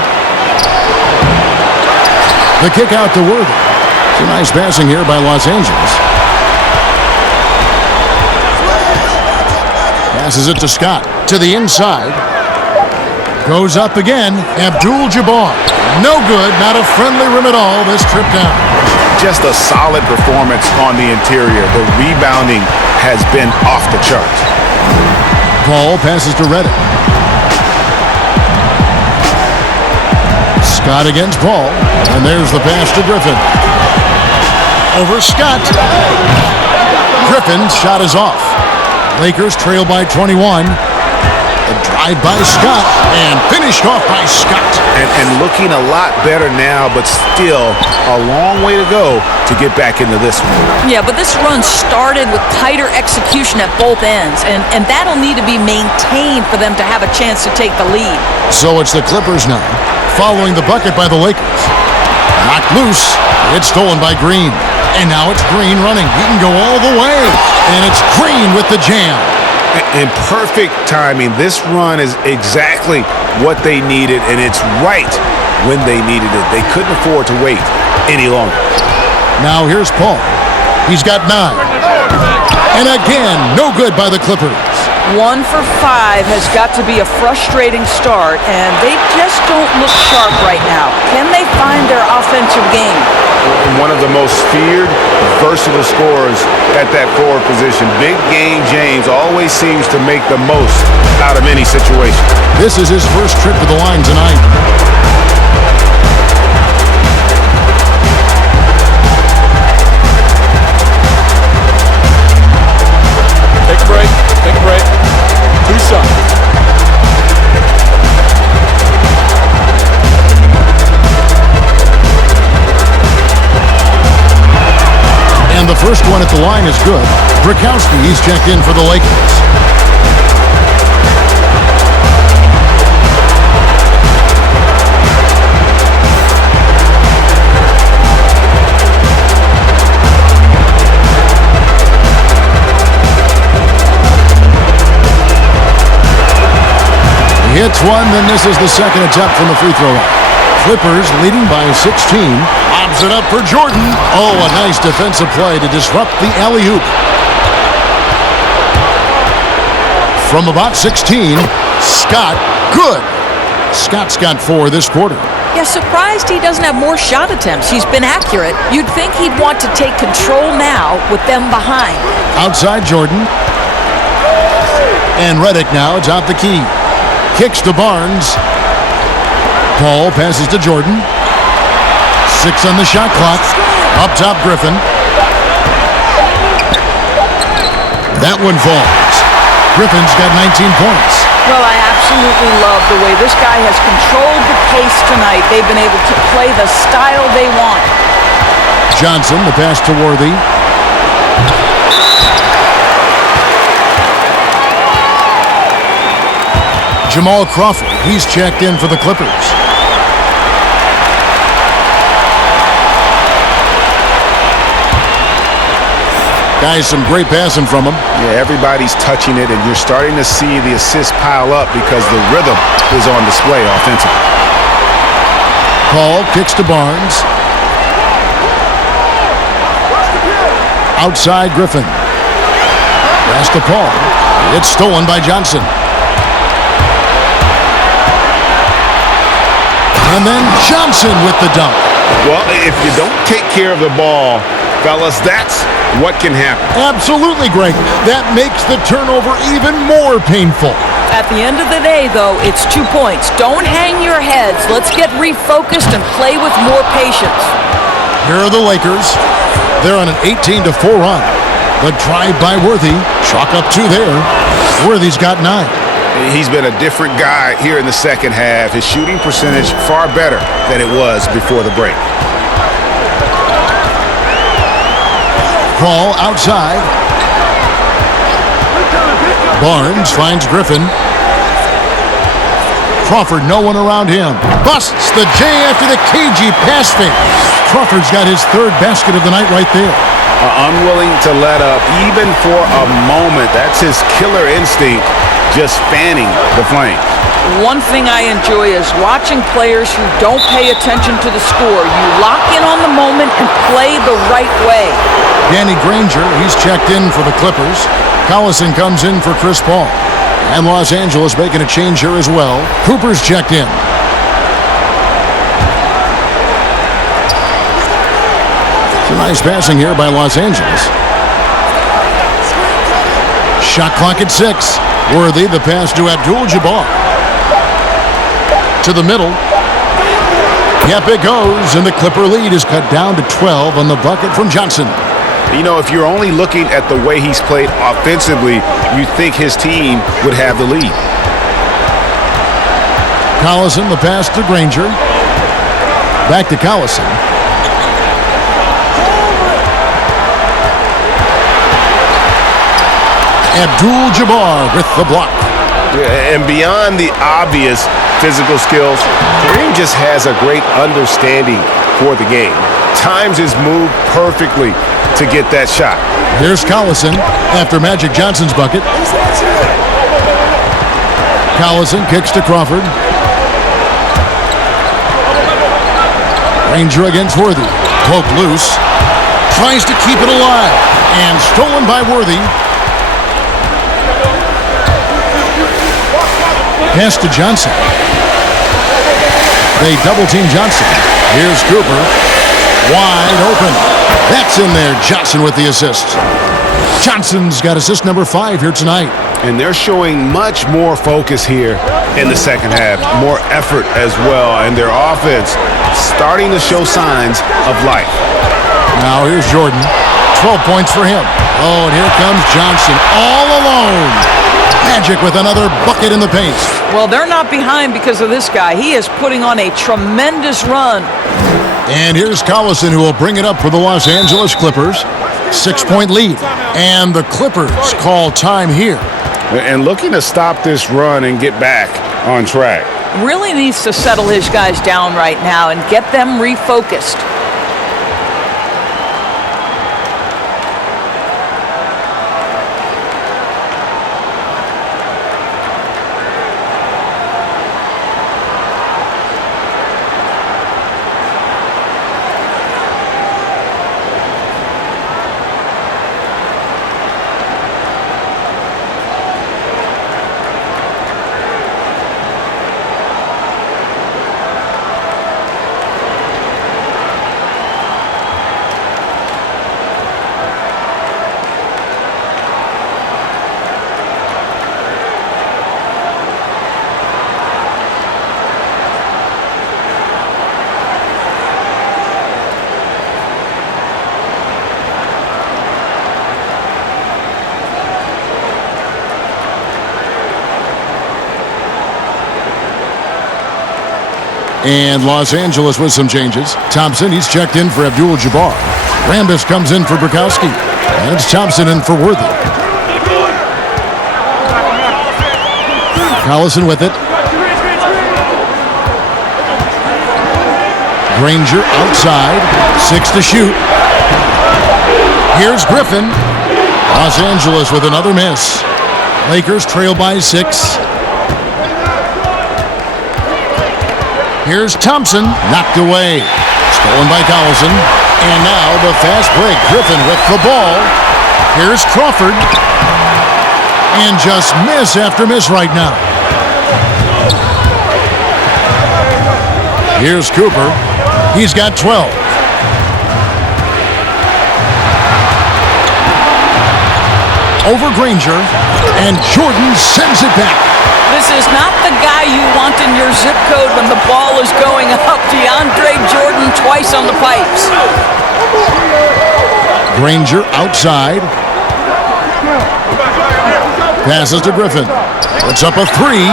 The kick out to Worthy. It's a nice passing here by Los Angeles. Passes it to Scott. To the inside. Goes up again. Abdul-Jabbar. No good. Not a friendly rim at all this trip down. Just a solid performance on the interior. The rebounding has been off the charts. Paul passes to Redick. Scott against Paul. And there's the pass to Griffin. Over Scott. Griffin's shot is off. Lakers trail by 21. A drive by Scott and finished off by Scott. And looking a lot better now, but still a long way to go to get back into this one. Yeah, but this run started with tighter execution at both ends, and that'll need to be maintained for them to have a chance to take the lead. So it's the Clippers now, following the bucket by the Lakers. Knocked loose. It's stolen by Green. And now it's Green running. He can go all the way. And it's Green with the jam. In perfect timing. This run is exactly what they needed, and it's right when they needed it. They couldn't afford to wait any longer. Now here's Paul. He's got 9. And again, no good by the Clippers. 1 for 5 has got to be a frustrating start, and they just don't look sharp right now. Can they find their offensive game? One of the most feared, versatile scorers at that forward position. Big game James always seems to make the most out of any situation. This is his first trip to the line tonight. Take a break. Take a break. 2 shots. And the first one at the line is good. Brakowski, he's checked in for the Lakers. He hits one, then this is the second attempt from the free throw line. Clippers leading by 16. Lobs it up for Jordan. Oh, a nice defensive play to disrupt the alley-oop. From about 16, Scott, good. Scott's got 4 this quarter. Yeah, surprised he doesn't have more shot attempts. He's been accurate. You'd think he'd want to take control now with them behind. Outside Jordan. And Reddick now atop the key. Kicks to Barnes. Paul passes to Jordan. 6 on the shot clock. Up top Griffin. That one falls. Griffin's got 19 points. Well, I absolutely love the way this guy has controlled the pace tonight. They've been able to play the style they want. Johnson, the pass to Worthy. Jamal Crawford, he's checked in for the Clippers. Guys, some great passing from him. Yeah, everybody's touching it, and you're starting to see the assists pile up because the rhythm is on display offensively. Paul kicks to Barnes. Outside Griffin. Pass to Paul. It's stolen by Johnson. And then Johnson with the dunk. Well, if you don't take care of the ball, fellas, that's what can happen. Absolutely, Greg. That makes the turnover even more painful. At the end of the day, though, it's 2 points. Don't hang your heads. Let's get refocused and play with more patience. Here are the Lakers. They're on an 18-4 run. The drive by Worthy. Chalk up 2 there. Worthy's got 9. He's been a different guy here in the second half. His shooting percentage far better than it was before the break. Paul outside. Barnes finds Griffin. Crawford, no one around him. Busts the J after the cagey pass fake. Crawford's got his 3rd basket of the night right there. Unwilling to let up even for a moment. That's his killer instinct, just fanning the flame. One thing I enjoy is watching players who don't pay attention to the score. You lock in on the moment and play the right way. Danny Granger, he's checked in for the Clippers. Collison comes in for Chris Paul. And Los Angeles making a change here as well. Cooper's checked in. It's a nice passing here by Los Angeles. Shot clock at 6. Worthy, the pass to Abdul-Jabbar. To the middle. Yep, it goes, and the Clipper lead is cut down to 12 on the bucket from Johnson. You know, if you're only looking at the way he's played offensively, you think his team would have the lead. Collison, the pass to Granger. Back to Collison. Abdul-Jabbar with the block. Yeah, and beyond the obvious physical skills, Kareem just has a great understanding for the game. Times his move perfectly to get that shot. Here's Collison after Magic Johnson's bucket. Collison kicks to Crawford. Granger against Worthy. Poked loose. Tries to keep it alive. And stolen by Worthy. Pass to Johnson. They double-team Johnson. Here's Cooper. Wide open. That's in there. Johnson with the assist. Johnson's got assist number 5 here tonight. And they're showing much more focus here in the second half. More effort as well. And their offense starting to show signs of life. Now here's Jordan. 12 points for him. Oh, and here comes Johnson all alone. Magic with another bucket in the paint. Well, they're not behind because of this guy. He is putting on a tremendous run. And here's Collison, who will bring it up for the Los Angeles Clippers. 6-point lead. And the Clippers call time here. And looking to stop this run and get back on track. Really needs to settle his guys down right now and get them refocused. And Los Angeles with some changes. Thompson, he's checked in for Abdul-Jabbar. Rambis comes in for Bukowski. And it's Thompson in for Worthy. Collison with it. Granger outside. 6 to shoot. Here's Griffin. Los Angeles with another miss. Lakers trail by 6. Here's Thompson. Knocked away. Stolen by Collison. And now the fast break. Griffin with the ball. Here's Crawford. And just miss after miss right now. Here's Cooper. He's got 12. Over Granger, and Jordan sends it back. This is not the guy you want in your zip code when the ball is going up. DeAndre Jordan twice on the pipes. Granger outside. Passes to Griffin. Puts up a 3.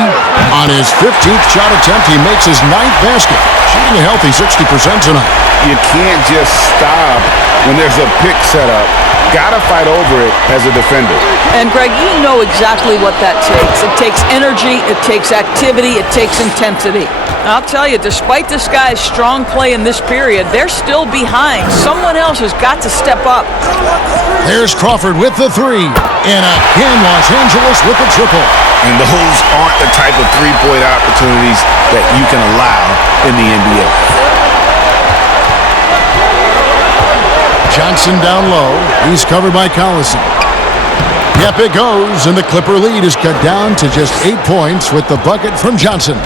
On his 15th shot attempt, he makes his 9th basket. Shooting a healthy 60% tonight. You can't just stop when there's a pick set up. Gotta fight over it as a defender. And Greg, you know exactly what that takes. It takes energy, it takes activity, it takes intensity. I'll tell you, despite this guy's strong play in this period, they're still behind. Someone else has got to step up. There's Crawford with the 3. And again, Los Angeles with the triple. And those aren't the type of three-point opportunities that you can allow in the NBA. Johnson down low. He's covered by Collison. Yep, it goes, and the Clipper lead is cut down to just 8 points with the bucket from Johnson.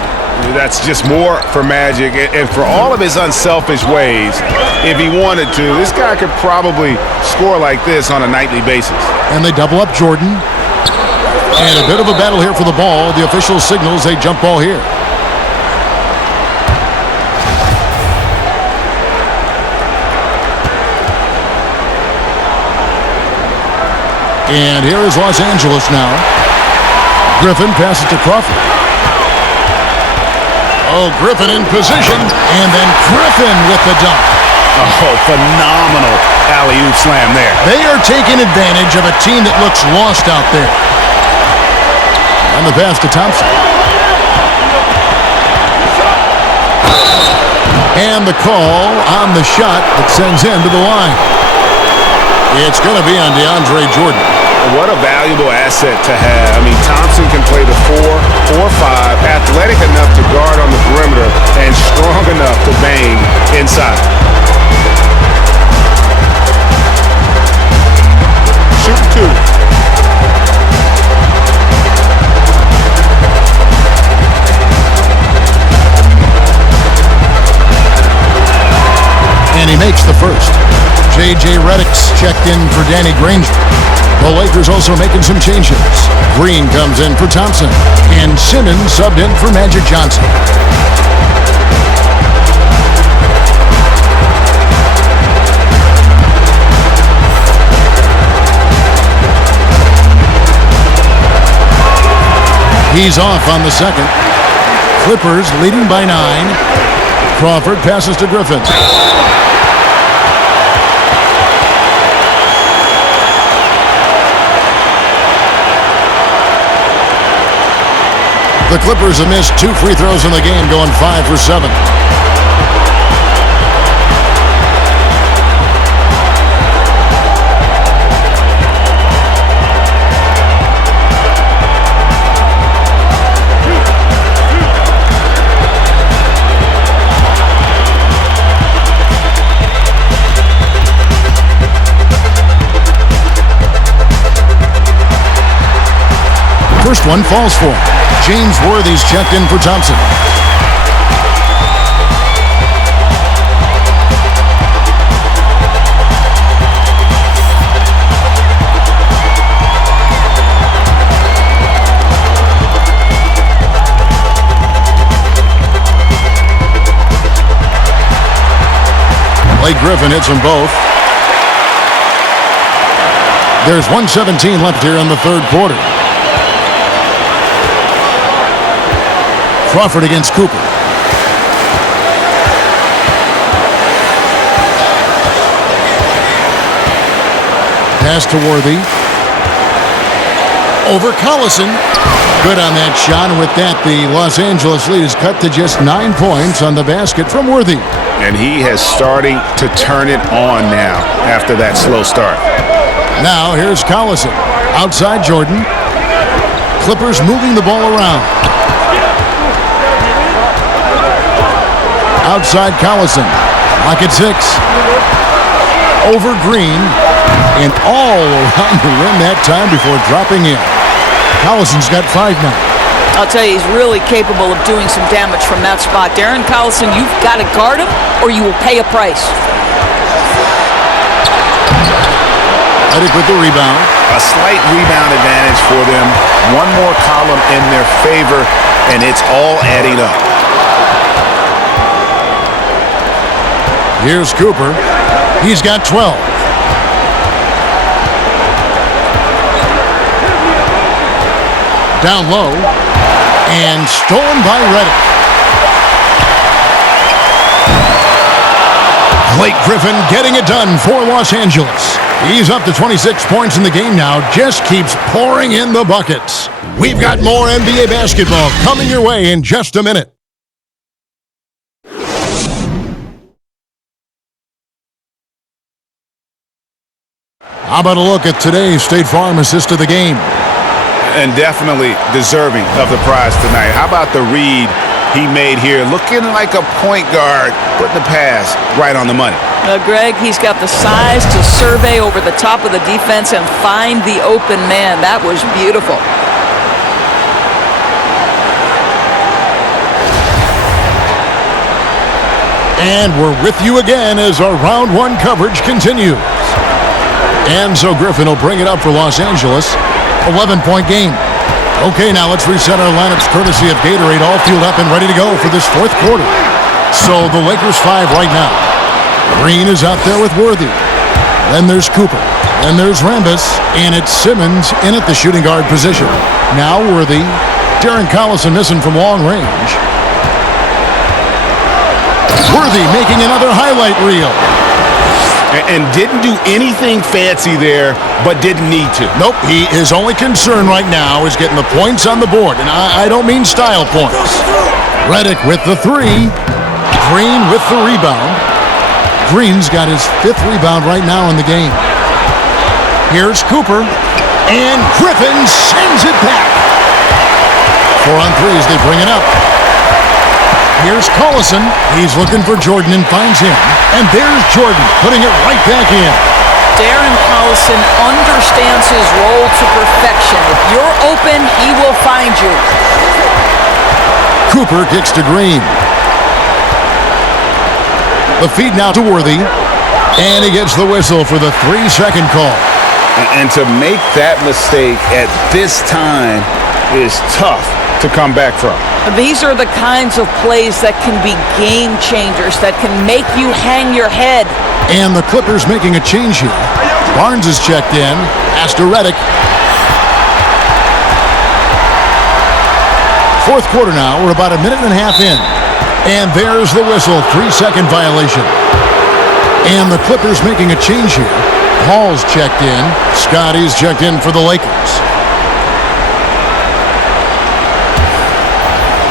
That's just more for Magic, and for all of his unselfish ways, if he wanted to, this guy could probably score like this on a nightly basis. And they double up Jordan. And a bit of a battle here for the ball. The official signals a jump ball here. And here is Los Angeles now. Griffin passes to Crawford. Oh, Griffin in position. And then Griffin with the dunk. Oh, phenomenal alley-oop slam there. They are taking advantage of a team that looks lost out there. And the pass to Thompson. And the call on the shot that sends him to the line. It's going to be on DeAndre Jordan. What a valuable asset to have. I mean, Thompson can play the 4 or 5, athletic enough to guard on the perimeter, and strong enough to bang inside. Shoot 2. And he makes the first. J.J. Redick's checked in for Danny Granger. The Lakers also making some changes. Green comes in for Thompson. And Simmons subbed in for Magic Johnson. He's off on the second. Clippers leading by 9. Crawford passes to Griffin. The Clippers have missed 2 free throws in the game, going 5 for 7. First one falls for him. James Worthy's checked in for Thompson. Blake Griffin hits them both. There's 1:17 left here in the third quarter. Crawford against Cooper. Pass to Worthy. Over Collison. Good on that shot, and with that, the Los Angeles lead is cut to just 9 points on the basket from Worthy. And he has starting to turn it on now after that slow start. Now, here's Collison. Outside Jordan. Clippers moving the ball around. Outside Collison. Lock at 6. Over Green. And all around the rim that time before dropping in. Collison's got 5 now. I'll tell you, he's really capable of doing some damage from that spot. Darren Collison, you've got to guard him or you will pay a price. Redick with the rebound. A slight rebound advantage for them. One more column in their favor, and it's all adding up. Here's Cooper. He's got 12. Down low, and stolen by Redick. Blake Griffin getting it done for Los Angeles. He's up to 26 points in the game now, just keeps pouring in the buckets. We've got more NBA basketball coming your way in just a minute. How about a look at today's State Farm assist of the game? And definitely deserving of the prize tonight. How about the read he made here? Looking like a point guard, putting the pass right on the money. Greg, he's got the size to survey over the top of the defense and find the open man. That was beautiful. And we're with you again as our round 1 coverage continues. And so Griffin will bring it up for Los Angeles. 11-point game. Okay, now let's reset our lineups courtesy of Gatorade, all fueled up and ready to go for this 4th quarter. So the Lakers 5 right now. Green is out there with Worthy. Then there's Cooper. Then there's Rambis. And it's Simmons in at the shooting guard position. Now Worthy. Darren Collison missing from long range. Worthy making another highlight reel. And didn't do anything fancy there, but didn't need to. Nope, his only concern right now is getting the points on the board, and I don't mean style points. Redick with the 3. Green with the rebound. Green's got his 5th rebound right now in the game. Here's Cooper, and Griffin sends it back. 4 on 3 as they bring it up. Here's Collison. He's looking for Jordan and finds him. And there's Jordan putting it right back in. Darren Collison understands his role to perfection. If you're open, he will find you. Cooper kicks to Green. The feed now to Worthy. And he gets the whistle for the 3-second call. And to make that mistake at this time is tough to come back from. These are the kinds of plays that can be game changers, that can make you hang your head. And the Clippers making a change here. Barnes is checked in. Pass to Redick. 4th quarter now. We're about a minute and a half in. And there's the whistle. 3-second violation. And the Clippers making a change here. Hall's checked in. Scotty's checked in for the Lakers.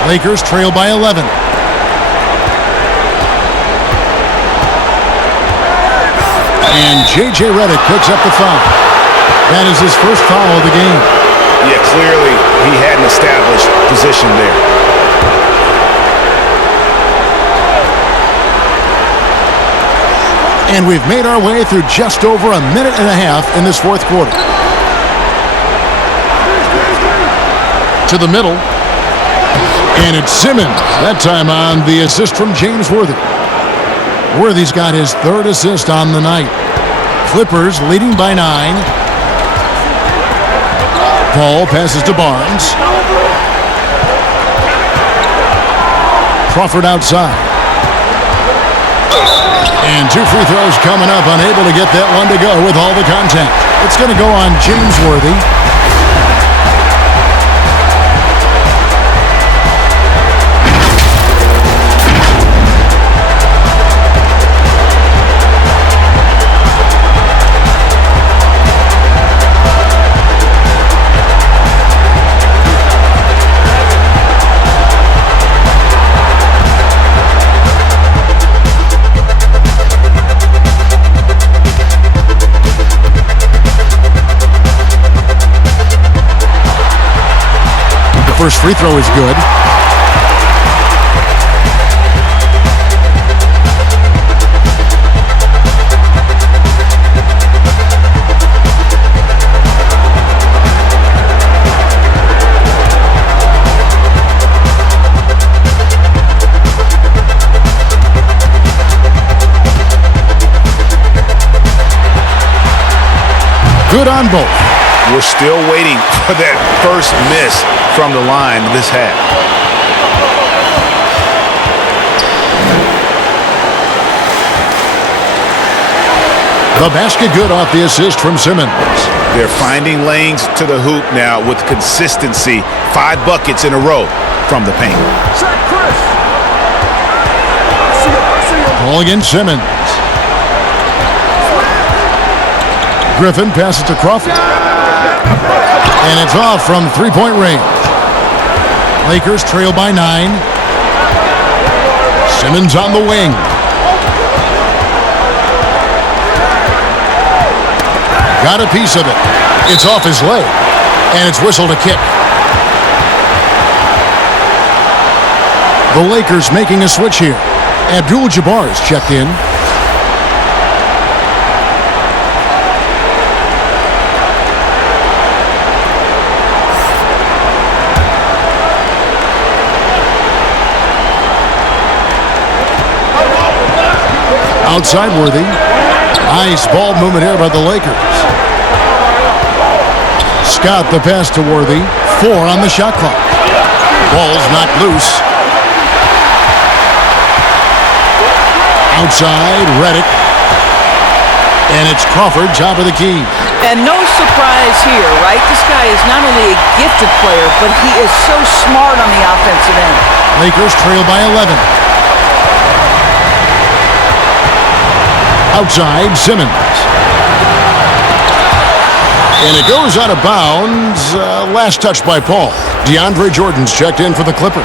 Lakers trail by 11. And J.J. Redick picks up the foul. That is his first foul of the game. Yeah, clearly he had an established position there. And we've made our way through just over a minute and a half in this 4th quarter. To the middle. And it's Simmons, that time on the assist from James Worthy. Worthy's got his 3rd assist on the night. Clippers leading by 9. Paul passes to Barnes. Crawford outside. And 2 free throws coming up, unable to get that one to go with all the contact. It's going to go on James Worthy. First free throw is good. Good on both. We're still waiting for that first miss from the line this half. The basket good off the assist from Simmons. They're finding lanes to the hoop now with consistency. 5 buckets in a row from the paint. Ball against Simmons. Griffin passes to Crawford. And it's off from three-point range. Lakers trail by 9. Simmons on the wing. Got a piece of it. It's off his leg. And it's whistled a kick. The Lakers making a switch here. Abdul-Jabbar is checked in. Outside Worthy. Nice ball movement here by the Lakers. Scott the pass to Worthy. 4 on the shot clock. Ball's knocked loose. Outside Redick. And it's Crawford, top of the key. And no surprise here, right? This guy is not only a gifted player, but he is so smart on the offensive end. Lakers trail by 11. Outside, Simmons. And it goes out of bounds. Last touch by Paul. DeAndre Jordan's checked in for the Clippers.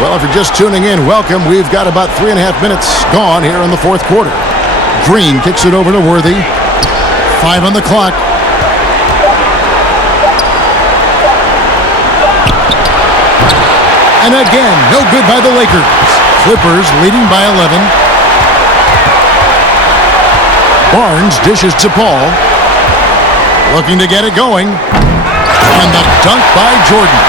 Well, if you're just tuning in, welcome. We've got about 3.5 minutes gone here in the fourth quarter. Green kicks it over to Worthy. 5 on the clock. And again, no good by the Lakers. Clippers leading by 11. Barnes dishes to Paul. Looking to get it going. And the dunk by Jordan.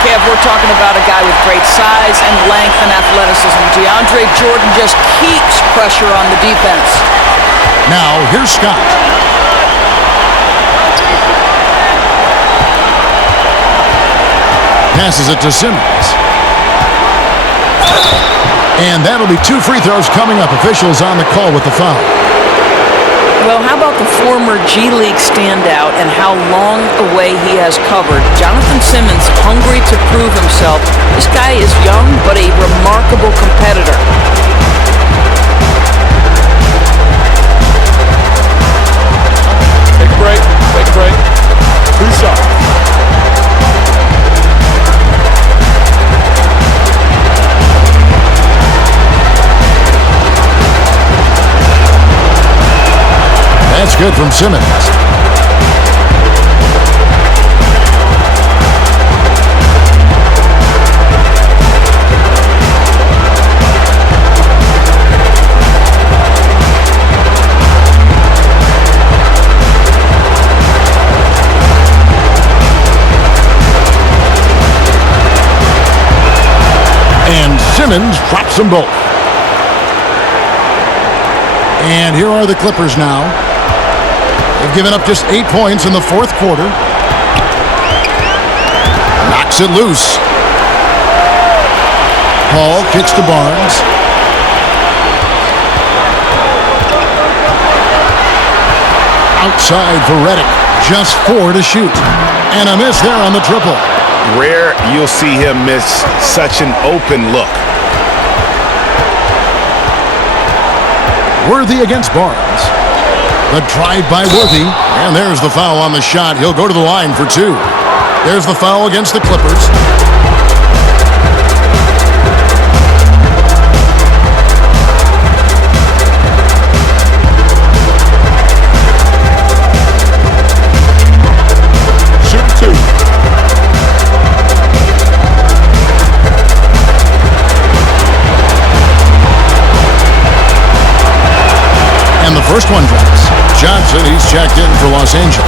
Kev, we're talking about a guy with great size and length and athleticism. DeAndre Jordan just keeps pressure on the defense. Now, here's Scott. Passes it to Simmons. And that'll be 2 free throws coming up. Officials on the call with the foul. Well, how about the former G League standout and how long away he has covered? Jonathan Simmons, hungry to prove himself. This guy is young, but a remarkable competitor. Take a break. Take a break. 2 shots. That's good from Simmons. And Simmons drops them both. And here are the Clippers now. They've given up just 8 points in the fourth quarter. Knocks it loose. Paul kicks to Barnes. Outside for Redick. Just 4 to shoot. And a miss there on the triple. Rare you'll see him miss such an open look. Worthy against Barnes. The drive by Worthy, and there's the foul on the shot. He'll go to the line for 2. There's the foul against the Clippers. first one drops. Johnson, he's checked in for Los Angeles.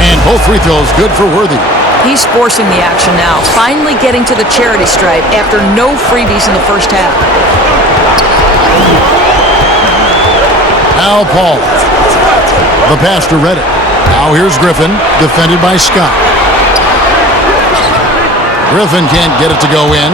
And both free throws good for Worthy. He's forcing the action now, finally getting to the charity stripe after no freebies in the first half. Now Paul. The pass to Reddick. Now here's Griffin, defended by Scott. Griffin can't get it to go in.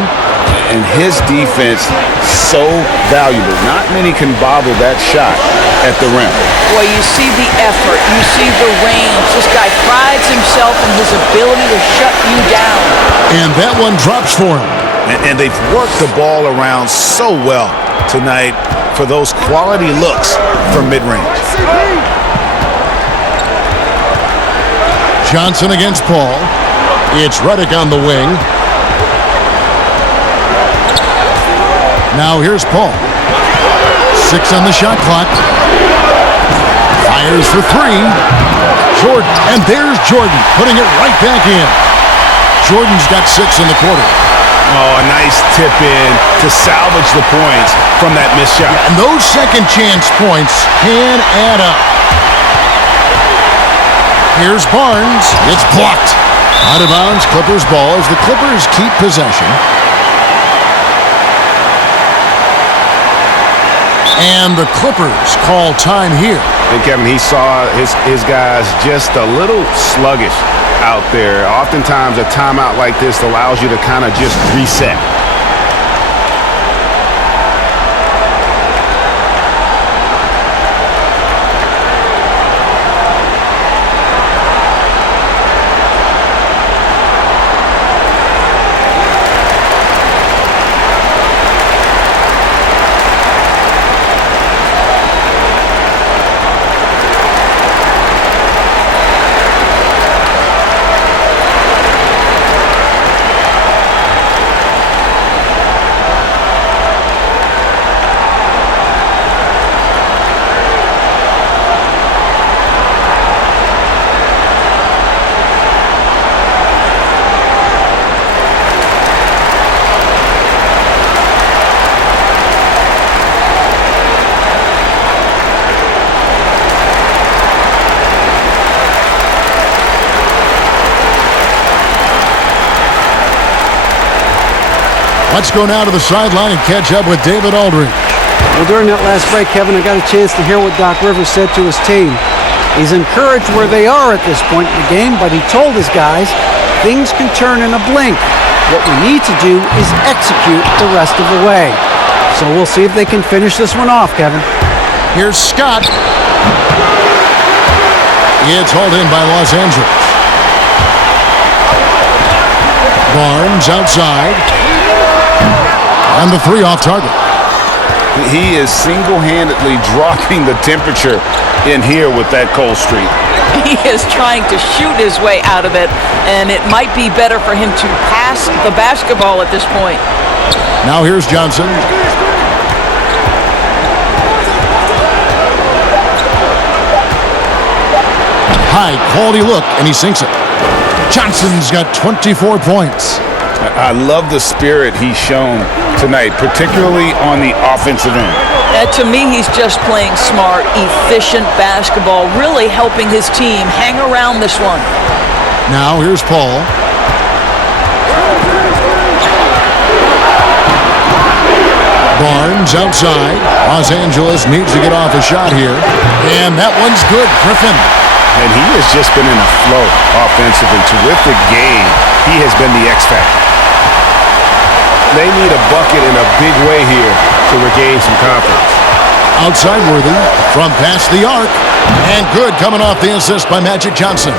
And his defense so valuable. Not many can bobble that shot at the rim. Boy, you see the effort, you see the range. This guy prides himself in his ability to shut you down. And that one drops for him. And they've worked the ball around so well tonight for those quality looks from mid-range. Johnson against Paul. It's Reddick on the wing. Now here's Paul. 6 on the shot clock. Fires for 3. Jordan. And there's Jordan putting it right back in. Jordan's got 6 in the quarter. Oh, a nice tip in to salvage the points from that missed shot. And those second chance points can add up. Here's Barnes. It's blocked. Out of bounds, Clippers ball as the Clippers keep possession. And the Clippers call time here. And Kevin, he saw his guys just a little sluggish out there. Oftentimes a timeout like this allows you to kind of just reset. Let's go now to the sideline and catch up with David Aldridge. Well, during that last break, Kevin, I got a chance to hear what Doc Rivers said to his team. He's encouraged where they are at this point in the game, but he told his guys things can turn in a blink. What we need to do is execute the rest of the way. So we'll see if they can finish this one off, Kevin. Here's Scott. It's hauled in by Los Angeles. Barnes outside. And the 3 off target. He is single-handedly dropping the temperature in here with that cold streak. He is trying to shoot his way out of it, and it might be better for him to pass the basketball at this point. Now here's Johnson. High quality look, and he sinks it. Johnson's got 24 points. I love the spirit he's shown tonight, particularly on the offensive end. To me, he's just playing smart, efficient basketball, really helping his team hang around this one. Now here's Paul. Barnes outside. Los Angeles needs to get off a shot here. And that one's good. Griffin. And he has just been in a flow offensively. Terrific game. He has been the X factor. They need a bucket in a big way here to regain some confidence. Outside Worthy from past the arc. And good coming off the assist by Magic Johnson.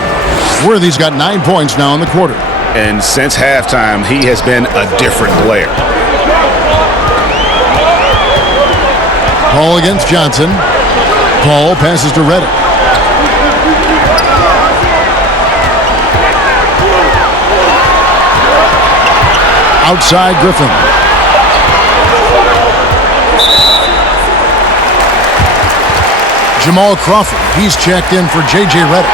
Worthy's got 9 points now in the quarter. And since halftime, he has been a different player. Paul against Johnson. Paul passes to Reddick. Outside Griffin. Jamal Crawford, he's checked in for J.J. Redick.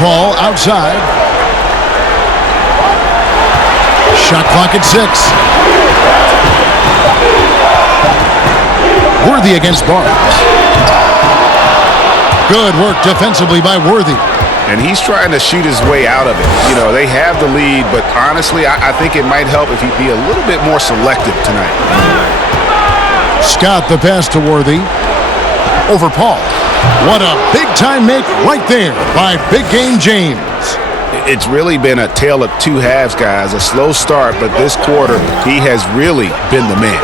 Paul outside. Shot clock at 6. Worthy against Barnes. Good work defensively by Worthy. And he's trying to shoot his way out of it. You know, they have the lead, but honestly, I think it might help if he'd be a little bit more selective tonight. Scott, the pass to Worthy. Over Paul. What a big-time make right there by Big Game James. It's really been a tale of two halves, guys. A slow start, but this quarter, he has really been the man.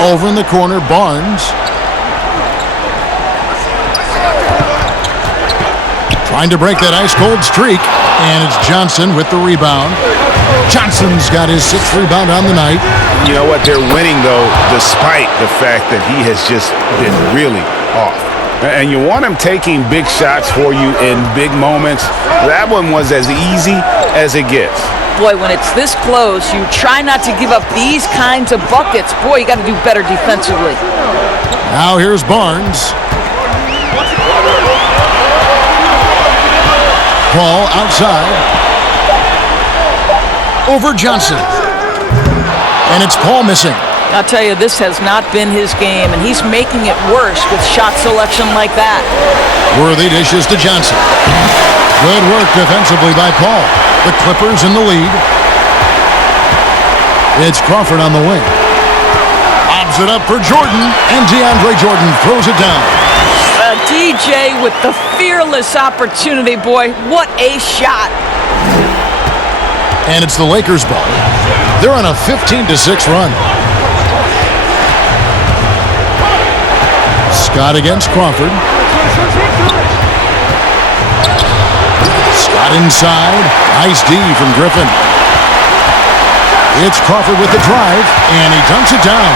Over in the corner, Barnes. Trying to break that ice-cold streak, and it's Johnson with the rebound. Johnson's got his 6th rebound on the night. You know what? They're winning, though, despite the fact that he has just been really off. And you want him taking big shots for you in big moments. That one was as easy as it gets. Boy, when it's this close, you try not to give up these kinds of buckets. Boy, you got to do better defensively. Now here's Barnes. Paul outside. Over Johnson. And it's Paul missing. I'll tell you, this has not been his game, and he's making it worse with shot selection like that. Worthy dishes to Johnson. Good work defensively by Paul. The Clippers in the lead. It's Crawford on the wing. Lobs it up for Jordan, and DeAndre Jordan throws it down. DJ with the fearless opportunity, boy. What a shot. And it's the Lakers' ball. They're on a 15-6 run. Scott against Crawford. Scott inside. Nice D from Griffin. It's Crawford with the drive, and he dunks it down.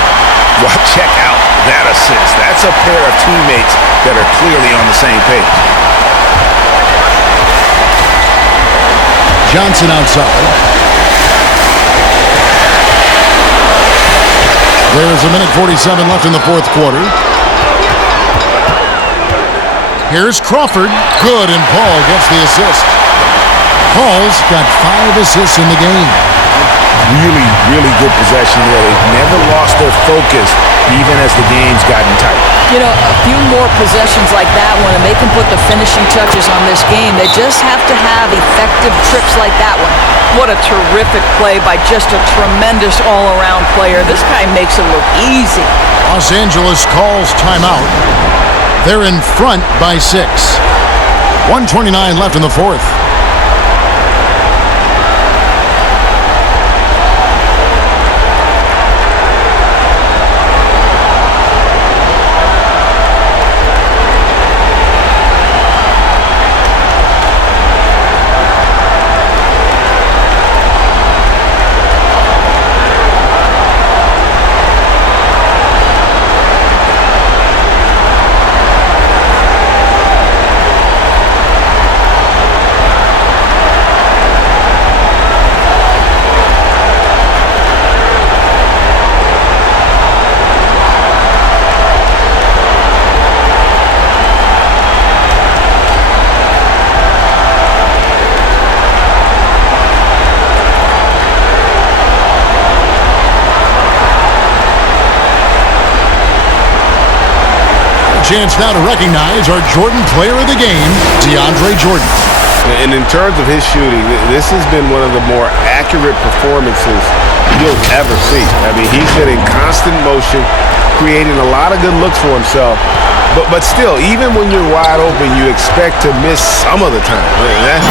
Well, check out that assist. That's a pair of teammates that are clearly on the same page. Johnson outside. There's a minute 47 left in the 4th quarter. Here's Crawford. Good, and Paul gets the assist. Paul's got 5 assists in the game. Really, really good possession there. They've never lost their focus, even as the game's gotten tight. You know, a few more possessions like that one, and they can put the finishing touches on this game. They just have to have effective trips like that one. What a terrific play by just a tremendous all-around player. This guy makes it look easy. Los Angeles calls timeout. They're in front by 6. 1:29 left in the 4th. Chance now to recognize our Jordan player of the game, DeAndre Jordan. And in terms of his shooting, this has been one of the more accurate performances you'll ever see. I mean, he's been in constant motion, creating a lot of good looks for himself. But still, even when you're wide open, you expect to miss some of the time.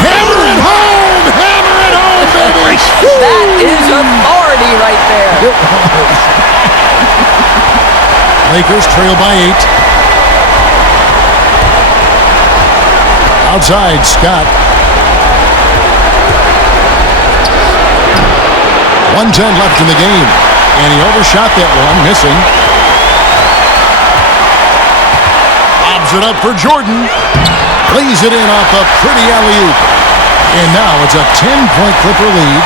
Hammer it home! Hammer it home, baby! That is authority right there. Lakers trail by 8. Outside, Scott. 1:10 left in the game. And he overshot that one, missing. it up for Jordan. Lays it in off a pretty alley-oop. And now it's a 10-point Clipper lead.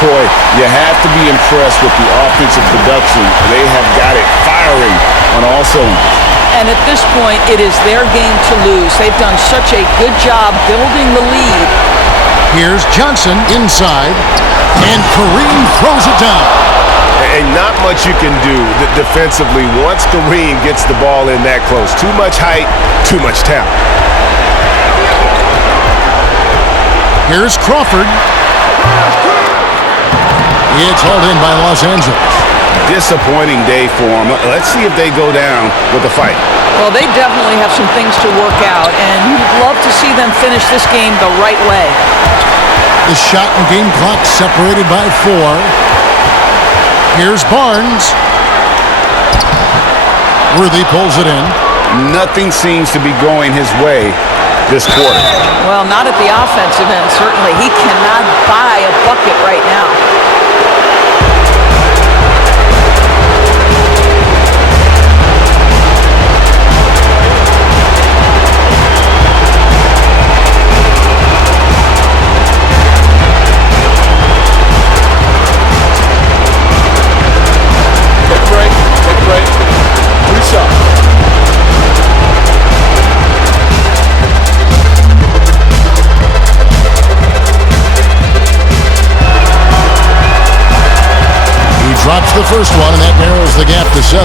Boy, you have to be impressed with the offensive production. They have got it firing on all cylinders. And at this point, it is their game to lose. They've done such a good job building the lead. Here's Johnson inside, and Kareem throws it down. And not much you can do defensively once Kareem gets the ball in that close. Too much height, too much talent. Here's Crawford. It's hauled in by Los Angeles. Disappointing day for them. Let's see if they go down with a fight. Well, they definitely have some things to work out, and you'd love to see them finish this game the right way. The shot and game clock separated by 4. Here's Barnes. Worthy pulls it in. Nothing seems to be going his way this quarter. Well, not at the offensive end, certainly. He cannot buy a bucket right now. Drops the first one, and that narrows the gap to 7.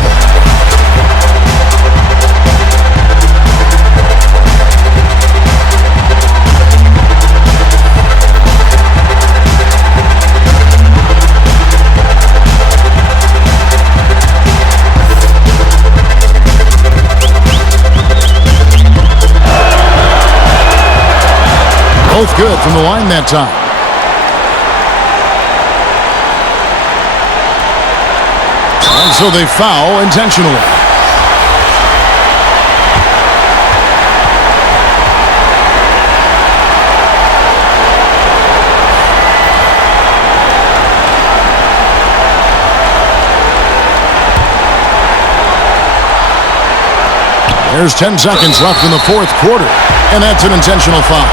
Both good from the line that time. And so they foul intentionally. There's 10 seconds left in the fourth quarter, and that's an intentional foul.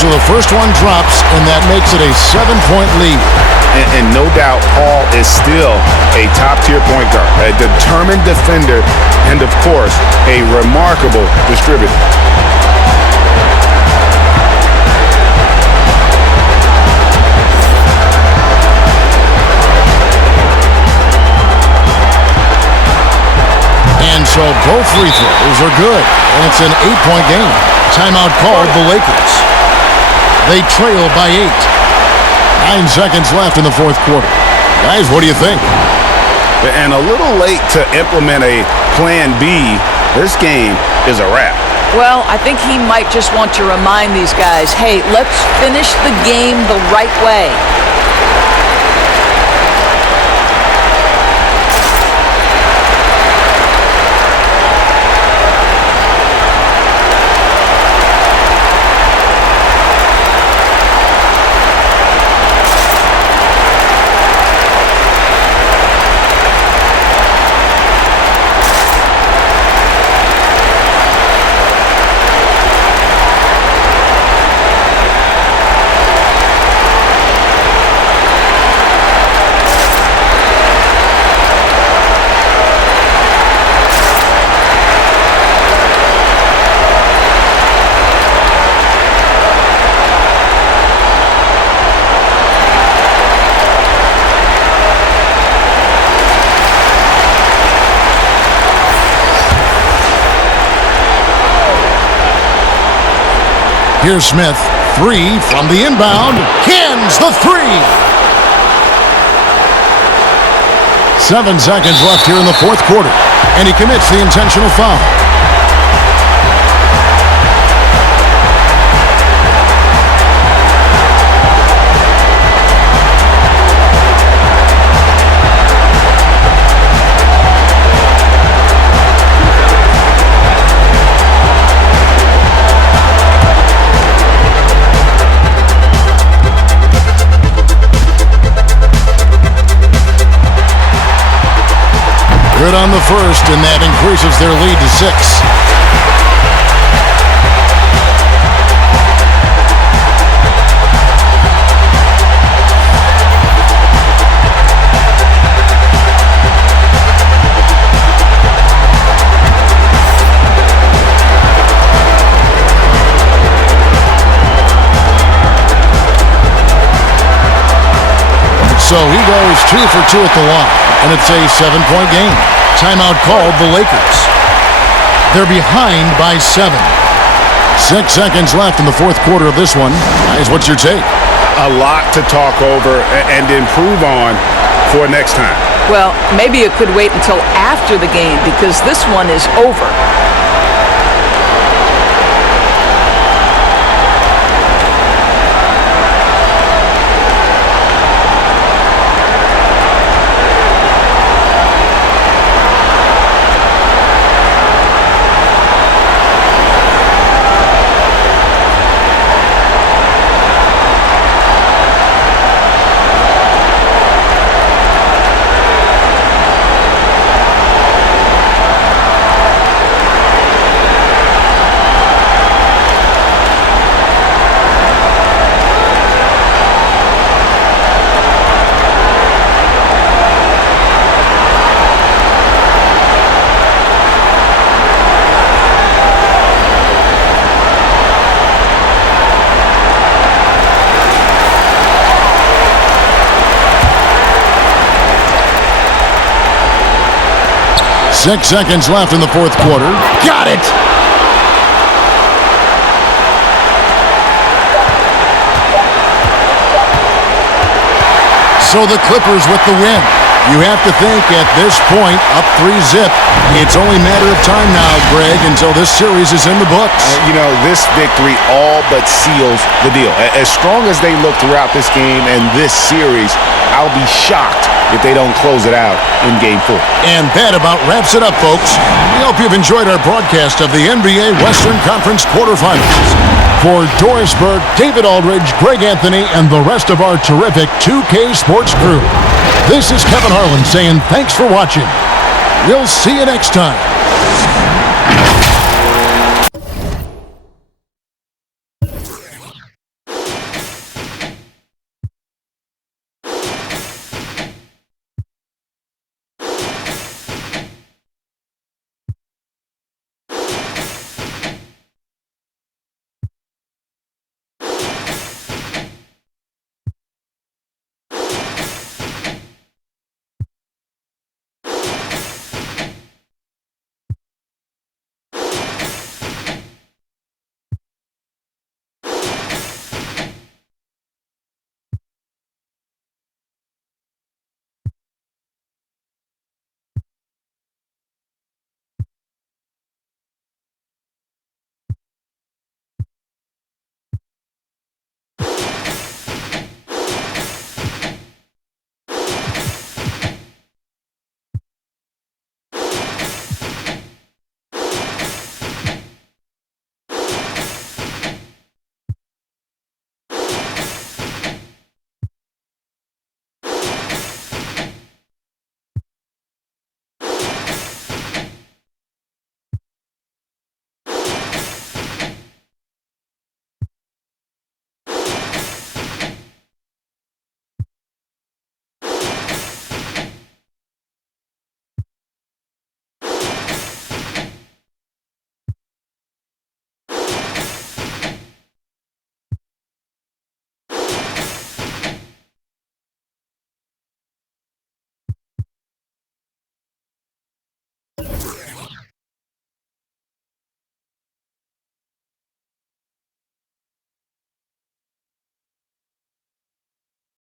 So the first one drops, and that makes it a 7-point lead. And no doubt, Paul is still a top-tier point guard, a determined defender, and, of course, a remarkable distributor. And so both free throws are good, and it's an 8-point game. Timeout called the Lakers. They trail by 8. 9 seconds left in the fourth quarter. Guys, what do you think? And a little late to implement a plan B. This game is a wrap. Well, I think he might just want to remind these guys, hey, let's finish the game the right way. Here's Smith. 3 from the inbound. Cans the 3. 7 seconds left here in the fourth quarter, and he commits the intentional foul. first, and that increases their lead to 6. So he goes 2 for 2 at the line, and it's a 7-point game. Timeout called the Lakers. They're behind by 7. 6 seconds left in the fourth quarter of this one. Guys, what's your take? A lot to talk over and improve on for next time. Well, maybe it could wait until after the game because this one is over. Six seconds left in the fourth quarter. Got it! So the Clippers with the win. You have to think at this point, up 3-0, it's only a matter of time now, Greg, until this series is in the books. This victory all but seals the deal. As strong as they look throughout this game and this series, I'll be shocked if they don't close it out in Game 4. And that about wraps it up, folks. We hope you've enjoyed our broadcast of the NBA Western Conference quarterfinals. For Doris Burke, David Aldridge, Greg Anthony, and the rest of our terrific 2K Sports crew, this is Kevin Harlan saying thanks for watching. We'll see you next time.